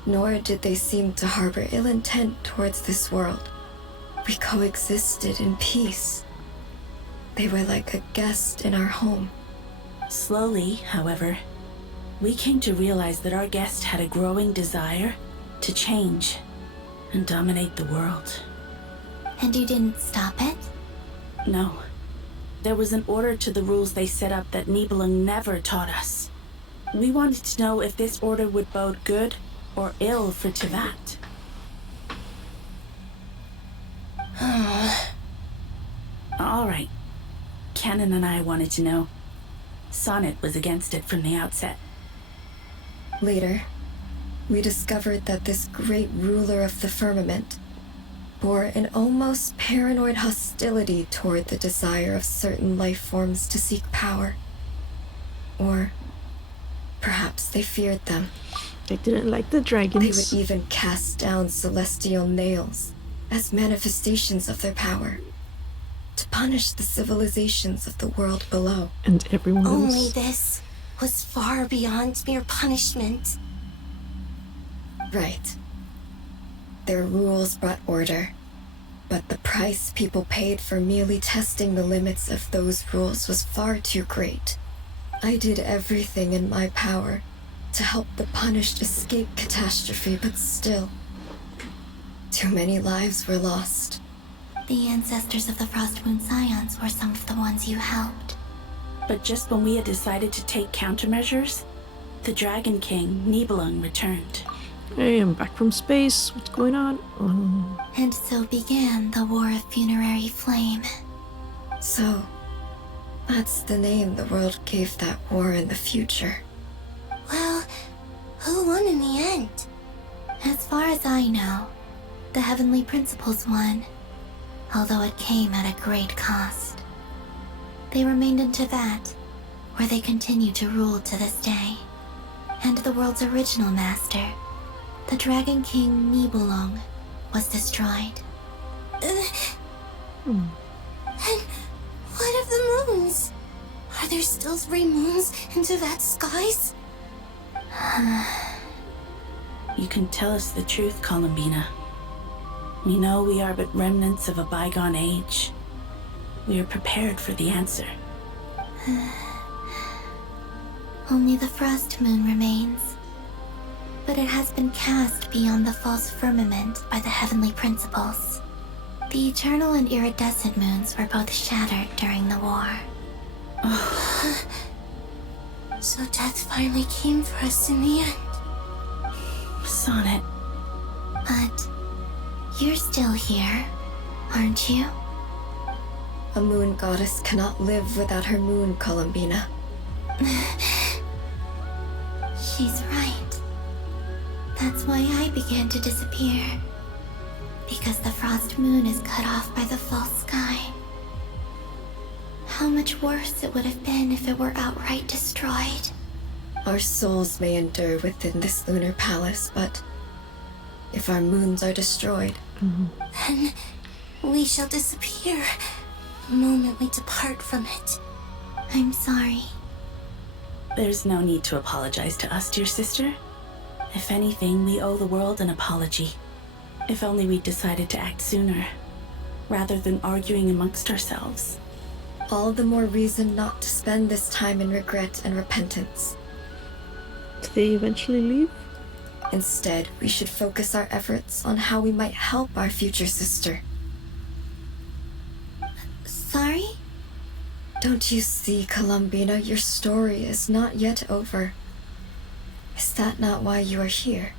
nor did they seem to harbor ill intent towards this world. We coexisted in peace. They were like a guest in our home. Slowly, however, we came to realize that our guest had a growing desire to change and dominate the world. And you didn't stop it? No. There was an order to the rules they set up that Nibelung never taught us. We wanted to know if this order would bode good or ill for Tevat. All right. Canon and I wanted to know. Sonnet was against it from the outset. Later, we discovered that this great ruler of the firmament bore an almost paranoid hostility toward the desire of certain life forms to seek power. Or perhaps they feared them. They didn't like the dragons. They would even cast down celestial nails as manifestations of their power, to punish the civilizations of the world below. And everyone else. Only this was far beyond mere punishment. Right. Their rules brought order, but the price people paid for merely testing the limits of those rules was far too great. I did everything in my power to help the punished escape catastrophe, but still, too many lives were lost. The ancestors of the Frost Moon Scions were some of the ones you helped. But just when we had decided to take countermeasures, the Dragon King, Nibelung, returned. Hey, I'm back from space. What's going on? And so began the War of Funerary Flame. So, that's the name the world gave that war in the future. Well, who won in the end? As far as I know, the Heavenly Principles won, although it came at a great cost. They remained in Tevat, where they continue to rule to this day. And the world's original master, the Dragon King Nibelung, was destroyed. And what of the moons? Are there still 3 moons in Tevat's skies? You can tell us the truth, Columbina. We know we are but remnants of a bygone age. We are prepared for the answer. Only the Frost Moon remains. But it has been cast beyond the false firmament by the Heavenly Principles. The eternal and iridescent moons were both shattered during the war. So death finally came for us in the end. Sonnet. But you're still here, aren't you? A moon goddess cannot live without her moon, Columbina. She's right. That's why I began to disappear. Because the frost moon is cut off by the false sky. How much worse it would have been if it were outright destroyed. Our souls may endure within this lunar palace, but if our moons are destroyed, then we shall disappear the moment we depart from it. I'm sorry. There's no need to apologize to us, dear sister. If anything, we owe the world an apology. If only we'd decided to act sooner, rather than arguing amongst ourselves. all the more reason not to spend this time in regret and repentance. Do they eventually leave? Instead, we should focus our efforts on how we might help our future sister. Sorry? Don't you see, Columbina, your story is not yet over. Is that not why you are here?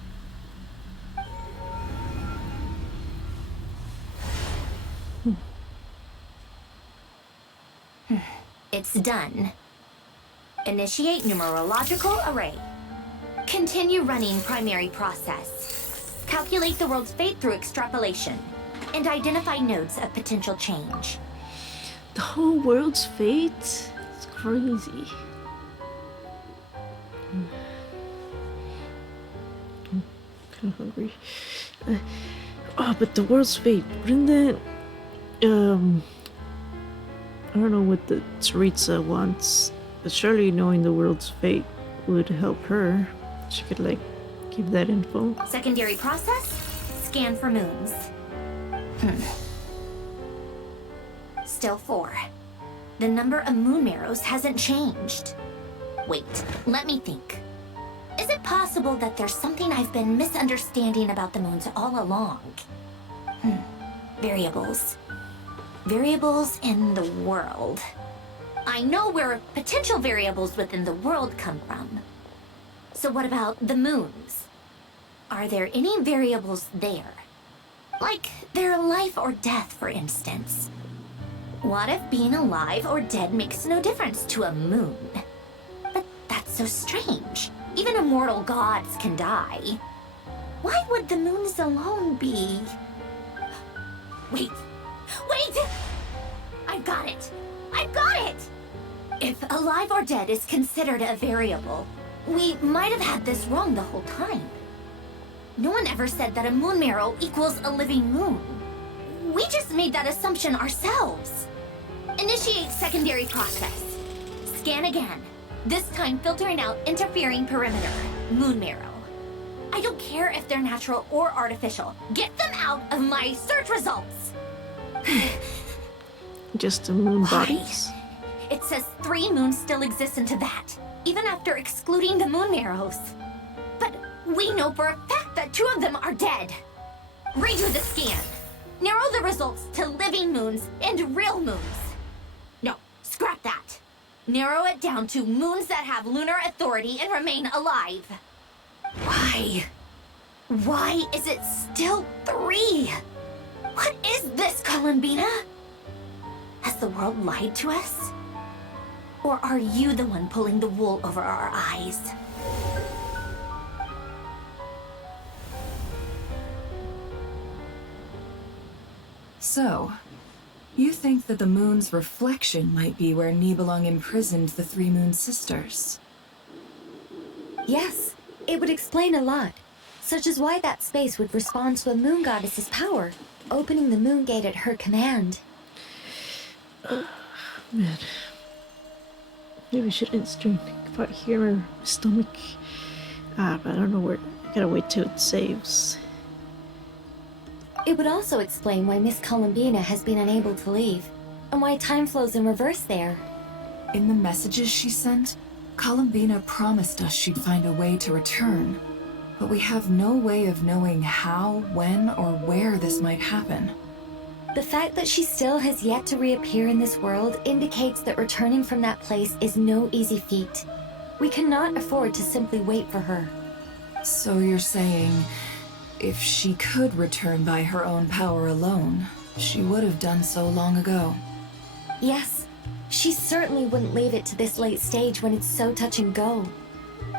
It's done. Initiate numerological array. Continue running primary process. Calculate the world's fate through extrapolation. And identify nodes of potential change. The whole world's fate? It's crazy. I'm kind of hungry. Oh, but the world's fate, wouldn't that... I don't know what the Tsaritsa wants, but surely knowing the world's fate would help her. She could, like, give that info. Secondary process? Scan for moons. Still 4. The number of moon marrows hasn't changed. Wait, let me think. Is it possible that there's something I've been misunderstanding about the moons all along? Variables. Variables in the world. I know where potential variables within the world come from. So what about the moons? Are there any variables there? Like their life or death, for instance. What if being alive or dead makes no difference to a moon? But that's so strange. Even immortal gods can die. Why would the moons alone be... Wait! I've got it! I've got it! If alive or dead is considered a variable, we might have had this wrong the whole time. No one ever said that a moon marrow equals a living moon. We just made that assumption ourselves. Initiate secondary process. Scan again. This time filtering out interfering perimeter. Moon marrow. I don't care if they're natural or artificial. Get them out of my search results! Just the moon bodies? It says 3 moons still exist into that, even after excluding the moon marrows. But we know for a fact that 2 of them are dead. Redo the scan. Narrow the results to living moons and real moons. No, scrap that. Narrow it down to moons that have lunar authority and remain alive. Why? Why is it still 3? What is this, Columbina? Has the world lied to us? Or are you the one pulling the wool over our eyes? So, you think that the moon's reflection might be where Nibelung imprisoned the 3 moon sisters? Yes, it would explain a lot, such as why that space would respond to a moon goddess's power, opening the moon gate at her command. Man. Maybe I shouldn't string part here in my stomach. But I don't know where. I gotta wait till it saves. It would also explain why Miss Columbina has been unable to leave, and why time flows in reverse there. In the messages she sent, Columbina promised us she'd find a way to return. But we have no way of knowing how, when, or where this might happen. The fact that she still has yet to reappear in this world indicates that returning from that place is no easy feat. We cannot afford to simply wait for her. So you're saying, if she could return by her own power alone, she would have done so long ago. Yes, she certainly wouldn't leave it to this late stage when it's so touch and go.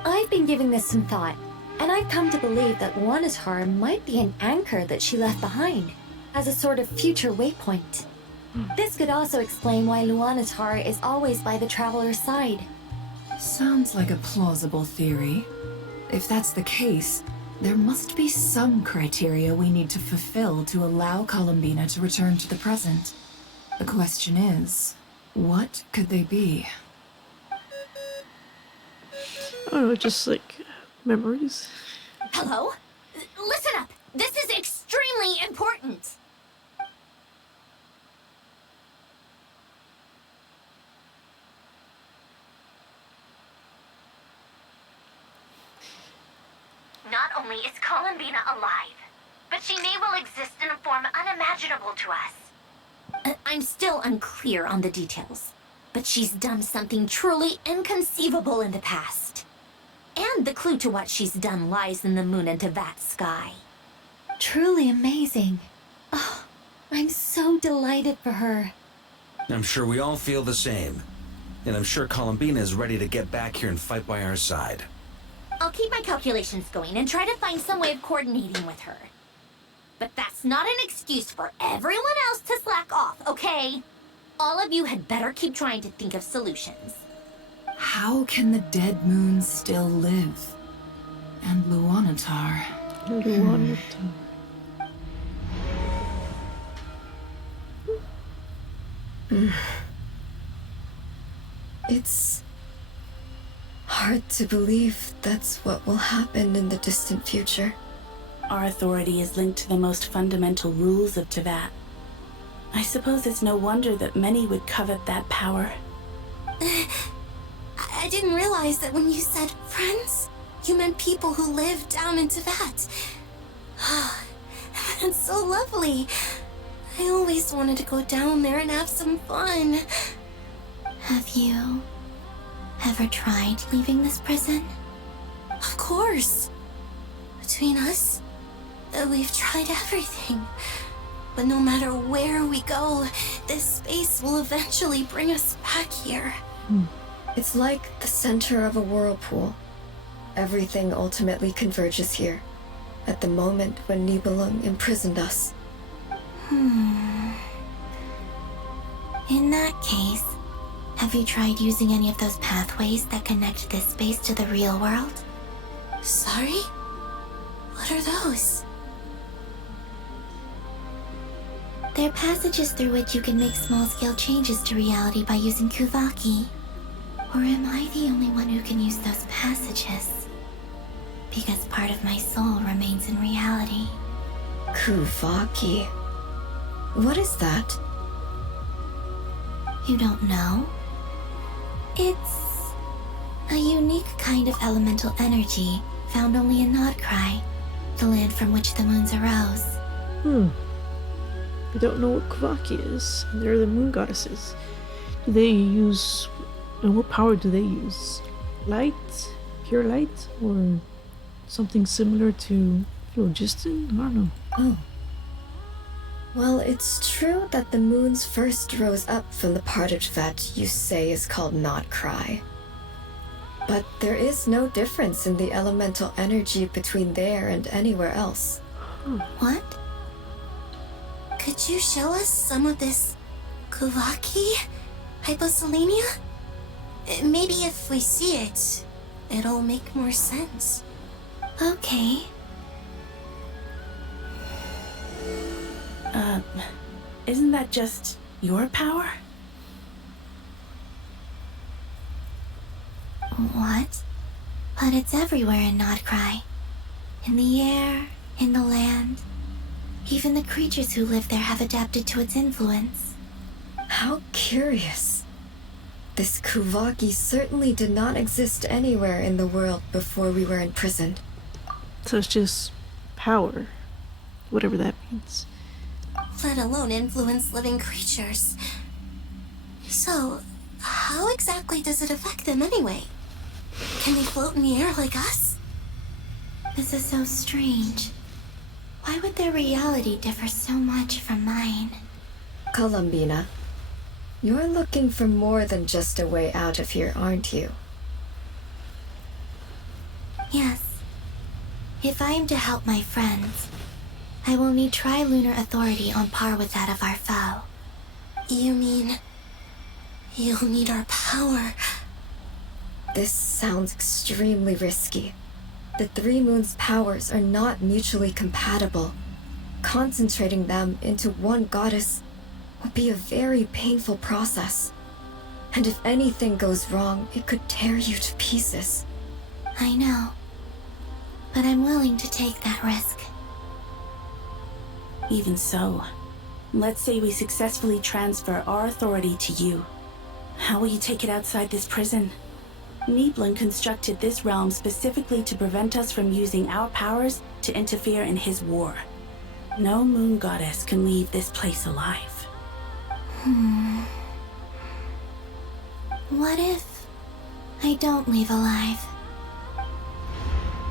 I've been giving this some thought, and I've come to believe that Luanatar might be an anchor that she left behind, as a sort of future waypoint. This could also explain why Luanatar is always by the traveler's side. Sounds like a plausible theory. If that's the case, there must be some criteria we need to fulfill to allow Columbina to return to the present. The question is, what could they be? I don't know, just like memories. Hello? Listen up! This is extremely important! Not only is Columbina alive, but she may well exist in a form unimaginable to us. I'm still unclear on the details, but she's done something truly inconceivable in the past. And the clue to what she's done lies in the moon and Tevat sky. Truly amazing. Oh, I'm so delighted for her. I'm sure we all feel the same. And I'm sure Columbina is ready to get back here and fight by our side. I'll keep my calculations going and try to find some way of coordinating with her. But that's not an excuse for everyone else to slack off, okay? All of you had better keep trying to think of solutions. How can the dead moon still live? And Luanatar? It's hard to believe that's what will happen in the distant future. Our authority is linked to the most fundamental rules of Tevat. I suppose it's no wonder that many would covet that power. I didn't realize that when you said friends, you meant people who live down in Tevat. That's so lovely. I always wanted to go down there and have some fun. Have you ever tried leaving this prison? Of course. Between us, we've tried everything. But no matter where we go, this space will eventually bring us back here. It's like the center of a whirlpool. Everything ultimately converges here, at the moment when Nibelung imprisoned us. In that case, have you tried using any of those pathways that connect this space to the real world? Sorry? What are those? They're passages through which you can make small-scale changes to reality by using Kuvaki. Or am I the only one who can use those passages? Because part of my soul remains in reality. Kuvaki. What is that? You don't know? It's a unique kind of elemental energy found only in Nodcry, the land from which the moons arose. I don't know what Kavaki is. They're the moon goddesses. Do they use... and what power do they use? Light? Pure light? Or something similar to phlogiston? I don't know. Oh. Well, it's true that the moons first rose up from the part of Tevat you say is called Nodcry. But there is no difference in the elemental energy between there and anywhere else. What? Could you show us some of this Kuvaki hyposelenia? Maybe if we see it, it'll make more sense. Okay. Isn't that just your power? What? But it's everywhere in Nodcry. In the air, in the land. Even the creatures who live there have adapted to its influence. How curious. This Kuvaki certainly did not exist anywhere in the world before we were imprisoned. So it's just power. Whatever that means. Let alone influence living creatures. So, how exactly does it affect them anyway? Can they float in the air like us? This is so strange. Why would their reality differ so much from mine? Columbina, You're looking for more than just a way out of here, aren't you? Yes. If I am to help my friends, I will need trilunar authority on par with that of our foe. You mean... you'll need our power? This sounds extremely risky. The Three Moons' powers are not mutually compatible. Concentrating them into one goddess would be a very painful process. And if anything goes wrong, it could tear you to pieces. I know. But I'm willing to take that risk. Even so, let's say we successfully transfer our authority to you. How will you take it outside this prison? Niblin constructed this realm specifically to prevent us from using our powers to interfere in his war. No moon goddess can leave this place alive. What if I don't leave alive?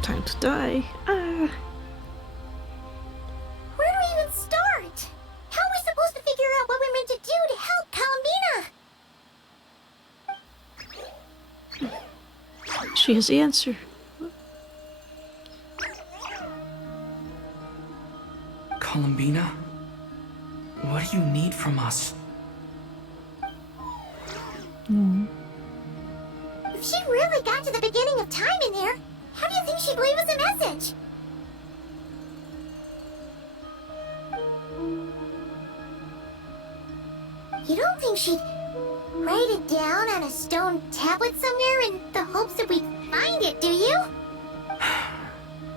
Time to die. Where do we even start? How are we supposed to figure out what we're meant to do to help Columbina? She has the answer. Columbina? What do you need from us? If she really got to the beginning of time in there, how do you think she'd leave us a message? You don't think she'd write it down on a stone tablet somewhere in the hopes that we'd find it, do you?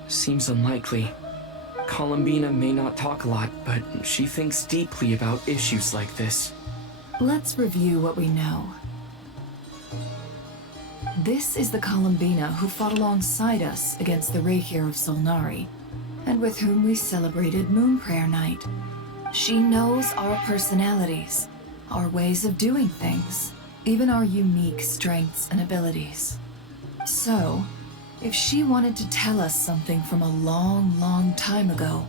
Seems unlikely. Columbina may not talk a lot, but she thinks deeply about issues like this. Let's review what we know. This is the Columbina who fought alongside us against the Rahir of Solnari, and with whom we celebrated Moon Prayer Night. She knows our personalities, our ways of doing things, even our unique strengths and abilities. So, if she wanted to tell us something from a long, long time ago,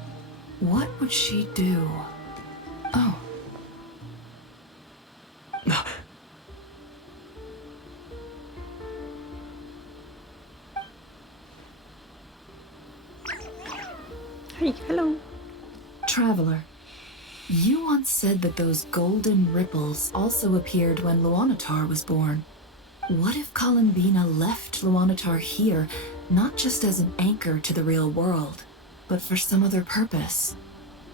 what would she do? Oh. Hey, hello. Traveler, you once said that those golden ripples also appeared when Luanatar was born. What if Columbina left Luanatar here, not just as an anchor to the real world, but for some other purpose?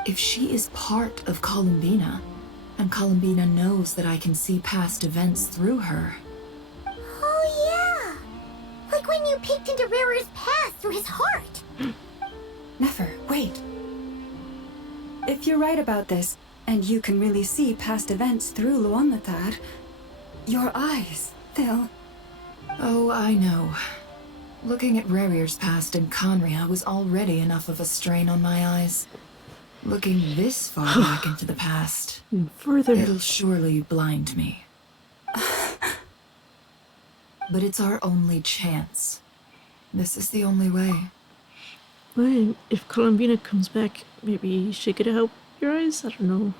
If she is part of Columbina, and Columbina knows that I can see past events through her. Oh yeah! Like when you peeked into Rarer's past through his heart! Never, wait. If you're right about this, and you can really see past events through Luanatar, your eyes, they'll... Oh, I know. Looking at Rarier's past in Conria was already enough of a strain on my eyes. Looking this far back into the past, further, it'll surely blind me. But it's our only chance. This is the only way. Well, if Columbina comes back, maybe she could help your eyes? I don't know.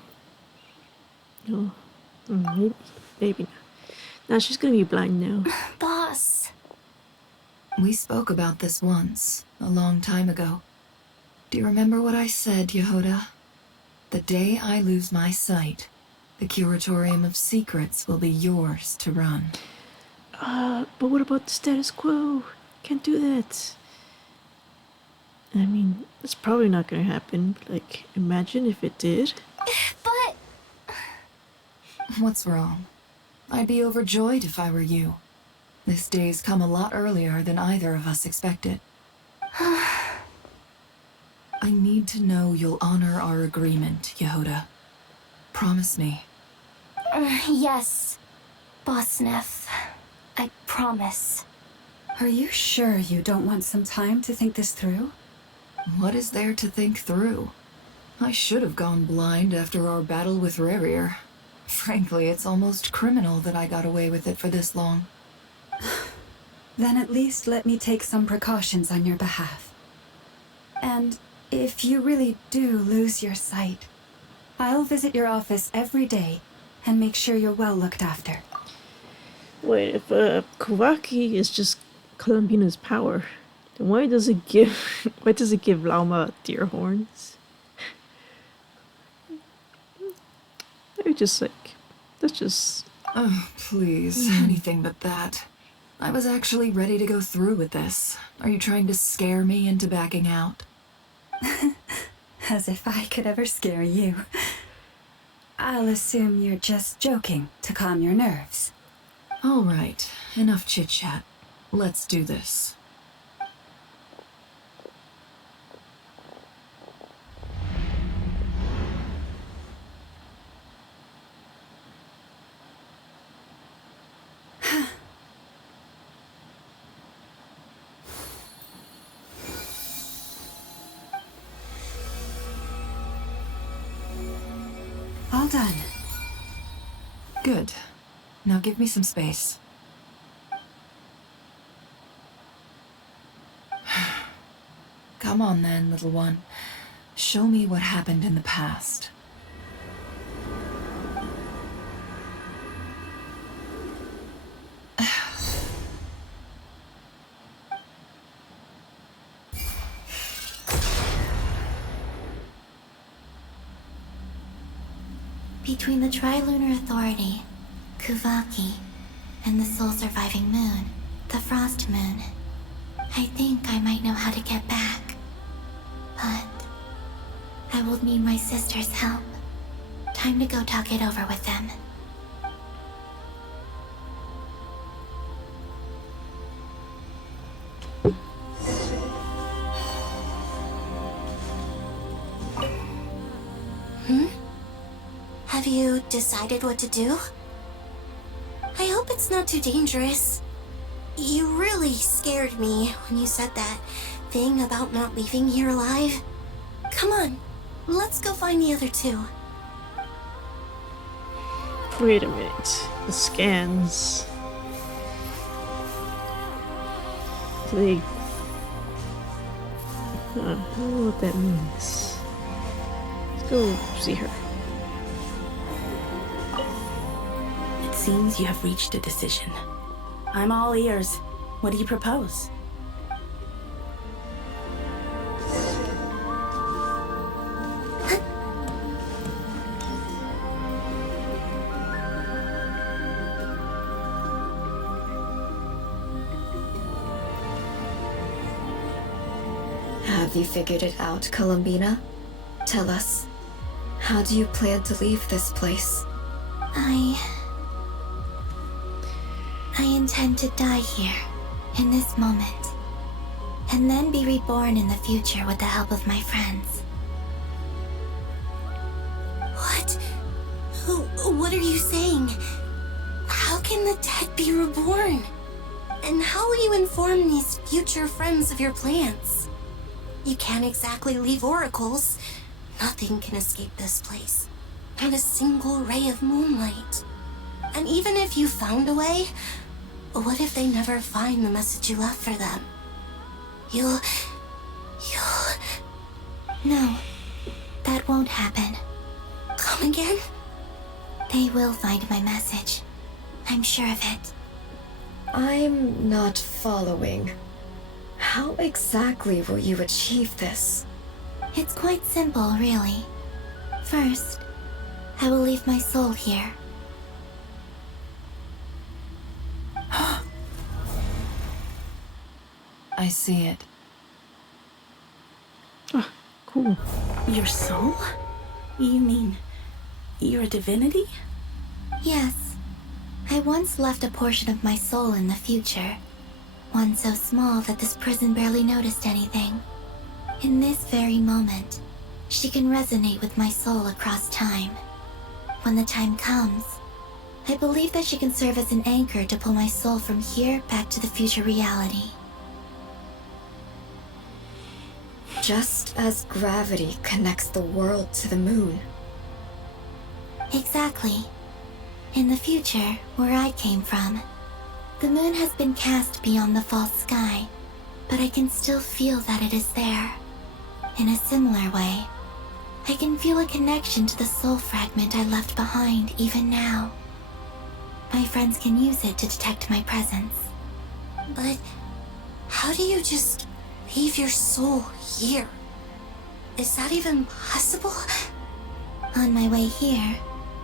No. Maybe not. Now she's gonna be blind now. Boss. We spoke about this once, a long time ago. Do you remember what I said, Yehoda? The day I lose my sight, the Curatorium of Secrets will be yours to run. But what about the status quo? Can't do that. I mean, it's probably not gonna happen. Like, imagine if it did. But... What's wrong? I'd be overjoyed if I were you. This day's come a lot earlier than either of us expected. I need to know you'll honor our agreement, Yehoda. Promise me. Yes, Boss Neff. I promise. Are you sure you don't want some time to think this through? What is there to think through? I should have gone blind after our battle with Rarier. Frankly, it's almost criminal that I got away with it for this long. Then at least let me take some precautions on your behalf. And if you really do lose your sight, I'll visit your office every day and make sure you're well looked after. Wait, if Kawaki is just Columbina's power, then why does it give Lauma deer horns? Maybe just like, that's just... Oh, please, anything but that. I was actually ready to go through with this. Are you trying to scare me into backing out? As if I could ever scare you. I'll assume you're just joking to calm your nerves. All right, enough chit-chat. Let's do this. All done. Good. Now give me some space. Come on then, little one. Show me what happened in the past. Between the Trilunar Authority, Kuvaki, and the soul-surviving moon, the Frost Moon, I think I might know how to get back. But I will need my sister's help. Time to go talk it over with them. Have you decided what to do? I hope it's not too dangerous. You really scared me when you said that thing about not leaving here alive. Come on, let's go find the other two. Wait a minute. The scans. They... I don't know what that means. Let's go see her. It seems you have reached a decision. I'm all ears. What do you propose? Have you figured it out, Columbina? Tell us. How do you plan to leave this place? I intend to die here, in this moment, and then be reborn in the future with the help of my friends. What? What are you saying? How can the dead be reborn? And how will you inform these future friends of your plans? You can't exactly leave oracles. Nothing can escape this place. Not a single ray of moonlight. And even if you found a way, what if they never find the message you left for them? You'll... No, that won't happen. Come again? They will find my message. I'm sure of it. I'm not following. How exactly will you achieve this? It's quite simple, really. First, I will leave my soul here. I see it. Oh, cool. Your soul? You mean you're a divinity? Yes. I once left a portion of my soul in the future. One so small that this prison barely noticed anything. In this very moment, she can resonate with my soul across time. When the time comes, I believe that she can serve as an anchor to pull my soul from here back to the future reality. Just as gravity connects the world to the moon. Exactly. In the future, where I came from, the moon has been cast beyond the false sky, but I can still feel that it is there. In a similar way, I can feel a connection to the soul fragment I left behind even now. My friends can use it to detect my presence. But how do you just leave your soul here? Is that even possible? On my way here,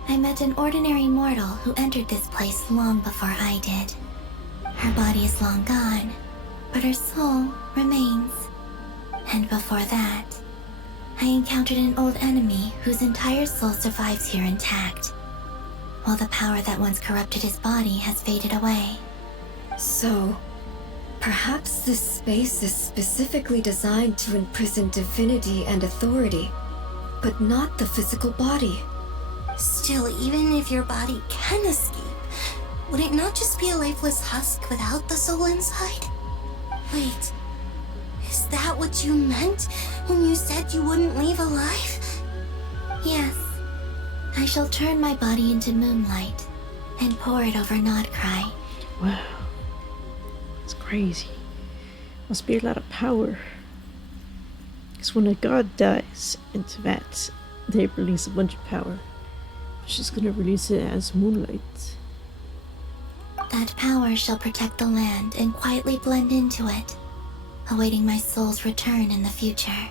I met an ordinary mortal who entered this place long before I did. Her body is long gone, but her soul remains. And before that, I encountered an old enemy whose entire soul survives here intact, while the power that once corrupted his body has faded away. So, perhaps this space is specifically designed to imprison divinity and authority, but not the physical body. Still, even if your body can escape, would it not just be a lifeless husk without the soul inside? Wait, is that what you meant when you said you wouldn't leave alive? Yes. I shall turn my body into moonlight and pour it over Nodcry. Wow. It's crazy. Must be a lot of power. Because when a god dies in Teyvat, they release a bunch of power. She's gonna release it as moonlight. That power shall protect the land and quietly blend into it, awaiting my soul's return in the future.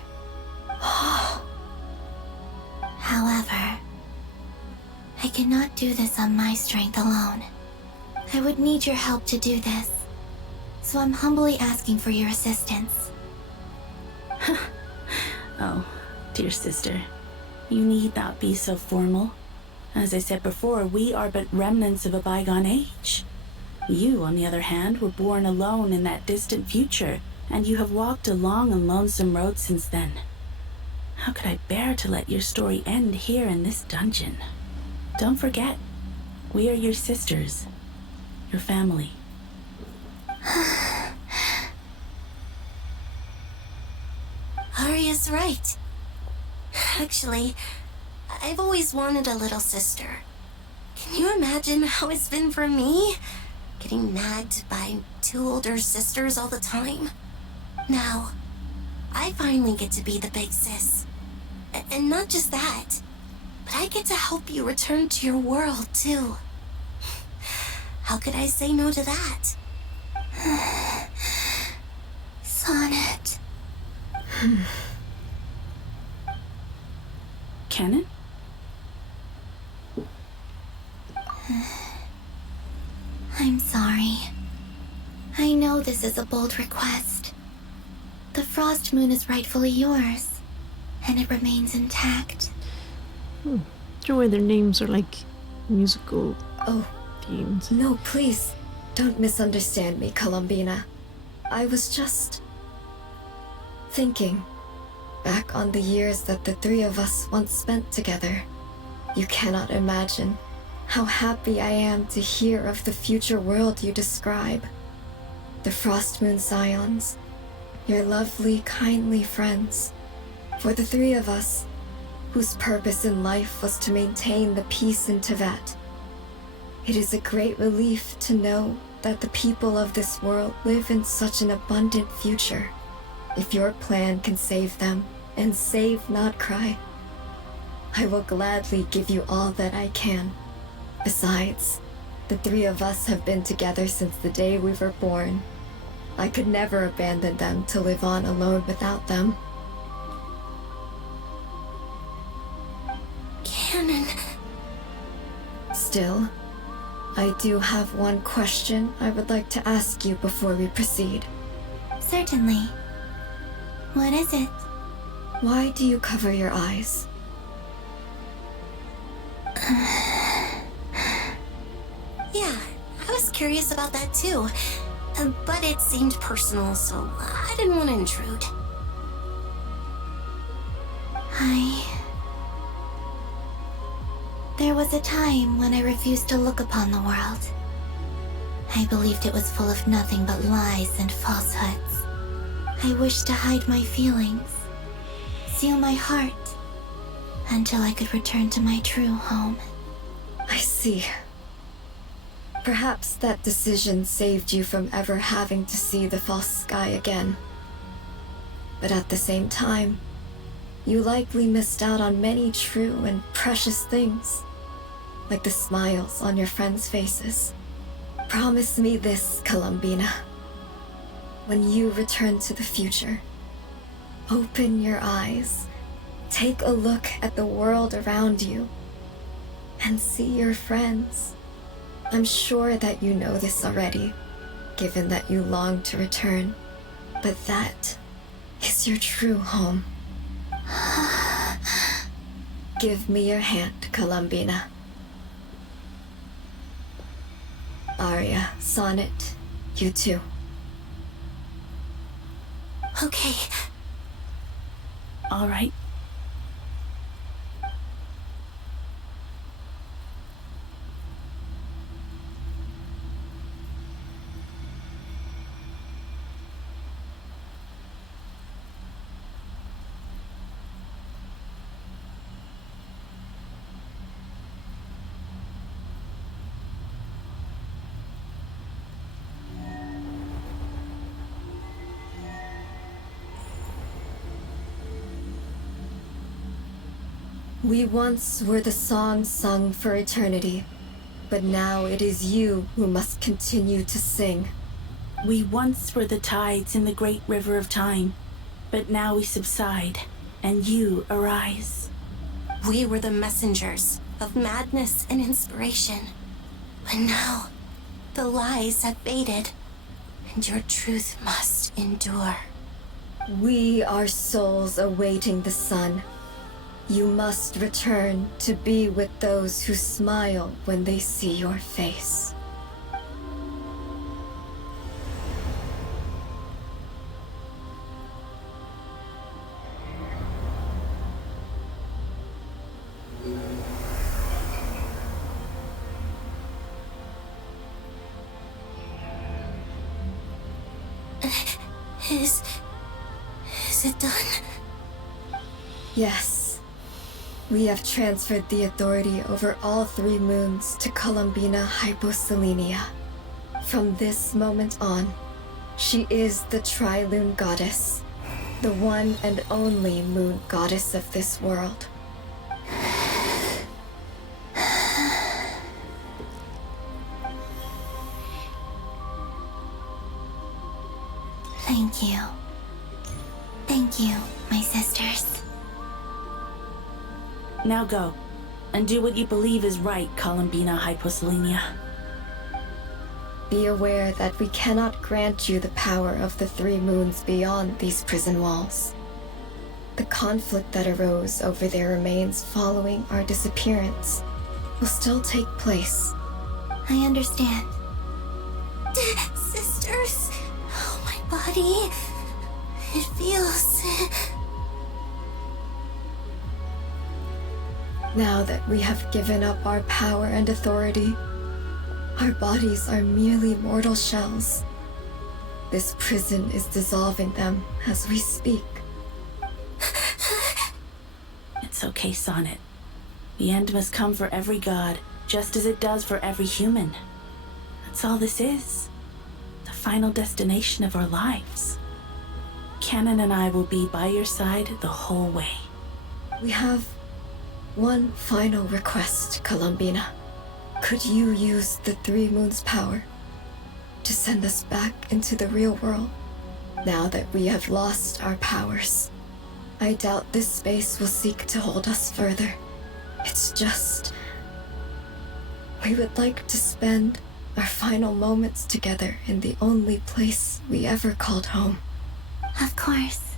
However, I cannot do this on my strength alone. I would need your help to do this, so I'm humbly asking for your assistance. Oh, dear sister, you need not be so formal. As I said before, we are but remnants of a bygone age. You, on the other hand, were born alone in that distant future, and you have walked a long and lonesome road since then. How could I bear to let your story end here in this dungeon? Don't forget, we are your sisters, your family. Arya's right. Actually, I've always wanted a little sister. Can you imagine how it's been for me? Getting nagged by two older sisters all the time. Now, I finally get to be the big sis. And not just that, but I get to help you return to your world, too. How could I say no to that? Sonnet. Canon? I'm sorry. I know this is a bold request. The Frost Moon is rightfully yours, and it remains intact. Joy, their names are like musical themes. No, please, don't misunderstand me, Columbina. I was just thinking back on the years that the three of us once spent together. You cannot imagine how happy I am to hear of the future world you describe. The Frost Moon Scions, your lovely, kindly friends. For the three of us, whose purpose in life was to maintain the peace in Teyvat. It is a great relief to know that the people of this world live in such an abundant future. If your plan can save them, and save Nodcry, I will gladly give you all that I can. Besides, the three of us have been together since the day we were born. I could never abandon them to live on alone without them. Canon. Still, I do have one question I would like to ask you before we proceed. Certainly. What is it? Why do you cover your eyes? Yeah, I was curious about that too. But it seemed personal, so I didn't want to intrude. There was a time when I refused to look upon the world. I believed it was full of nothing but lies and falsehoods. I wished to hide my feelings, seal my heart, until I could return to my true home. I see. Perhaps that decision saved you from ever having to see the false sky again. But at the same time, you likely missed out on many true and precious things, like the smiles on your friends' faces. Promise me this, Columbina. When you return to the future, open your eyes, take a look at the world around you, and see your friends. I'm sure that you know this already, given that you long to return, but that is your true home. Give me your hand, Columbina. Arya, Sonnet, you too. Okay. All right. We once were the song sung for eternity, but now it is you who must continue to sing. We once were the tides in the great river of time, but now we subside, and you arise. We were the messengers of madness and inspiration. But now, the lies have faded, and your truth must endure. We are souls awaiting the sun. You must return to be with those who smile when they see your face. Is it done? Yes. We have transferred the authority over all 3 moons to Columbina Hyposelenia. From this moment on, she is the Tri-Lune Goddess, the one and only moon goddess of this world. Thank you. Thank you, my sisters. Now go, and do what you believe is right, Columbina Hyposelenia. Be aware that we cannot grant you the power of the 3 moons beyond these prison walls. The conflict that arose over their remains following our disappearance will still take place. I understand. Sisters, oh, my body. It feels... Now that we have given up our power and authority, our bodies are merely mortal shells. This prison is dissolving them as we speak. It's okay, Sonnet. The end must come for every god, just as it does for every human. That's all this is. The final destination of our lives. Canon and I will be by your side the whole way. We have one final request, Columbina. Could you use the 3 moons' power to send us back into the real world? Now that we have lost our powers, I doubt this space will seek to hold us further. It's just... we would like to spend our final moments together in the only place we ever called home. Of course.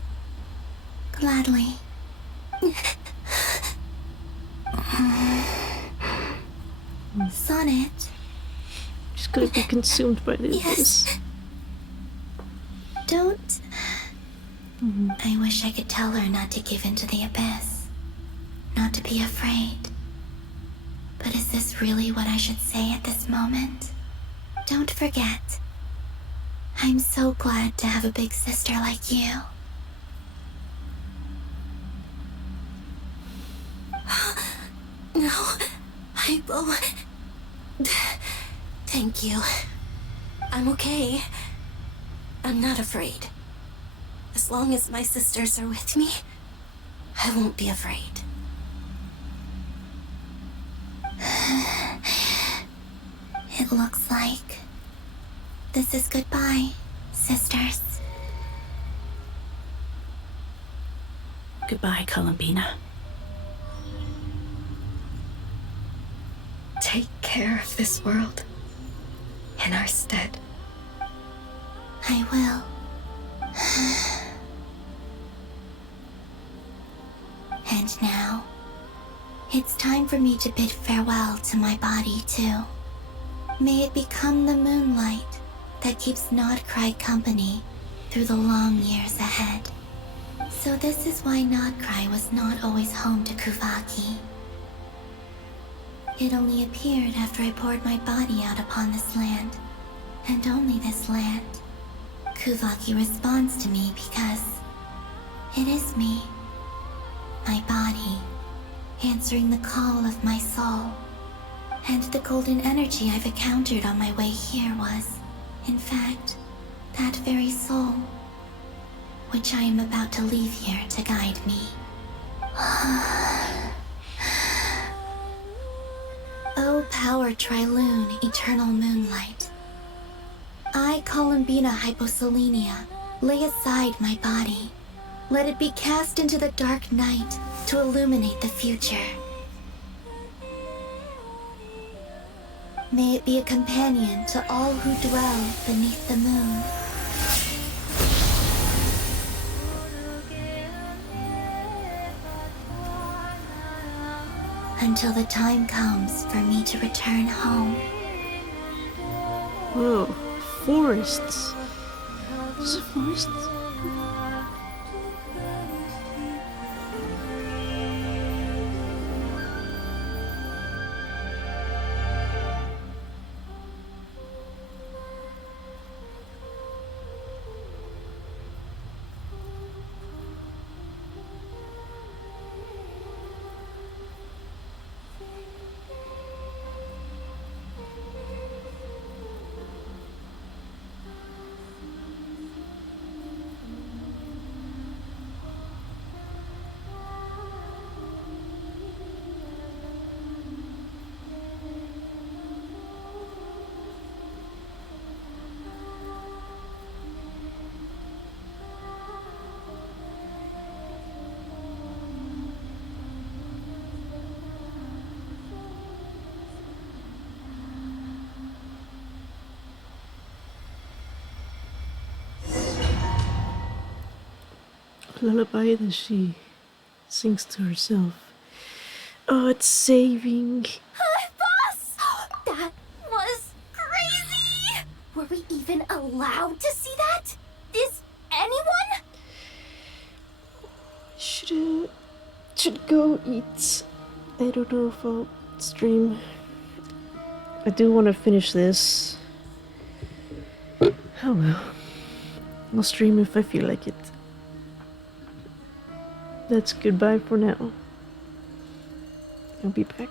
Gladly. Sonnet. She's gonna be consumed by this. Yes. Don't. I wish I could tell her not to give in to the abyss. Not to be afraid. But is this really what I should say at this moment? Don't forget. I'm so glad to have a big sister like you. No, I will. Thank you. I'm okay. I'm not afraid. As long as my sisters are with me, I won't be afraid. It looks like this is goodbye, sisters. Goodbye, Columbina. Take care of this world in our stead. I will. And now, it's time for me to bid farewell to my body too. May it become the moonlight that keeps Nodcry company through the long years ahead. So this is why Nodcry was not always home to Kuvaki. It only appeared after I poured my body out upon this land, and only this land. Kuvaki responds to me because it is me, my body, answering the call of my soul. And the golden energy I've encountered on my way here was, in fact, that very soul, which I am about to leave here to guide me. O power Triloon, eternal moonlight. I, Columbina Hyposelenia, lay aside my body. Let it be cast into the dark night to illuminate the future. May it be a companion to all who dwell beneath the moon. Until the time comes for me to return home. Whoa, forests. Is it forests? Lullaby that she sings to herself. Oh, it's saving. Boss! That was crazy! Were we even allowed to see that? Is anyone? Should go eat. I don't know if I'll stream. I do want to finish this. Oh well. I'll stream if I feel like it. That's goodbye for now. I'll be back.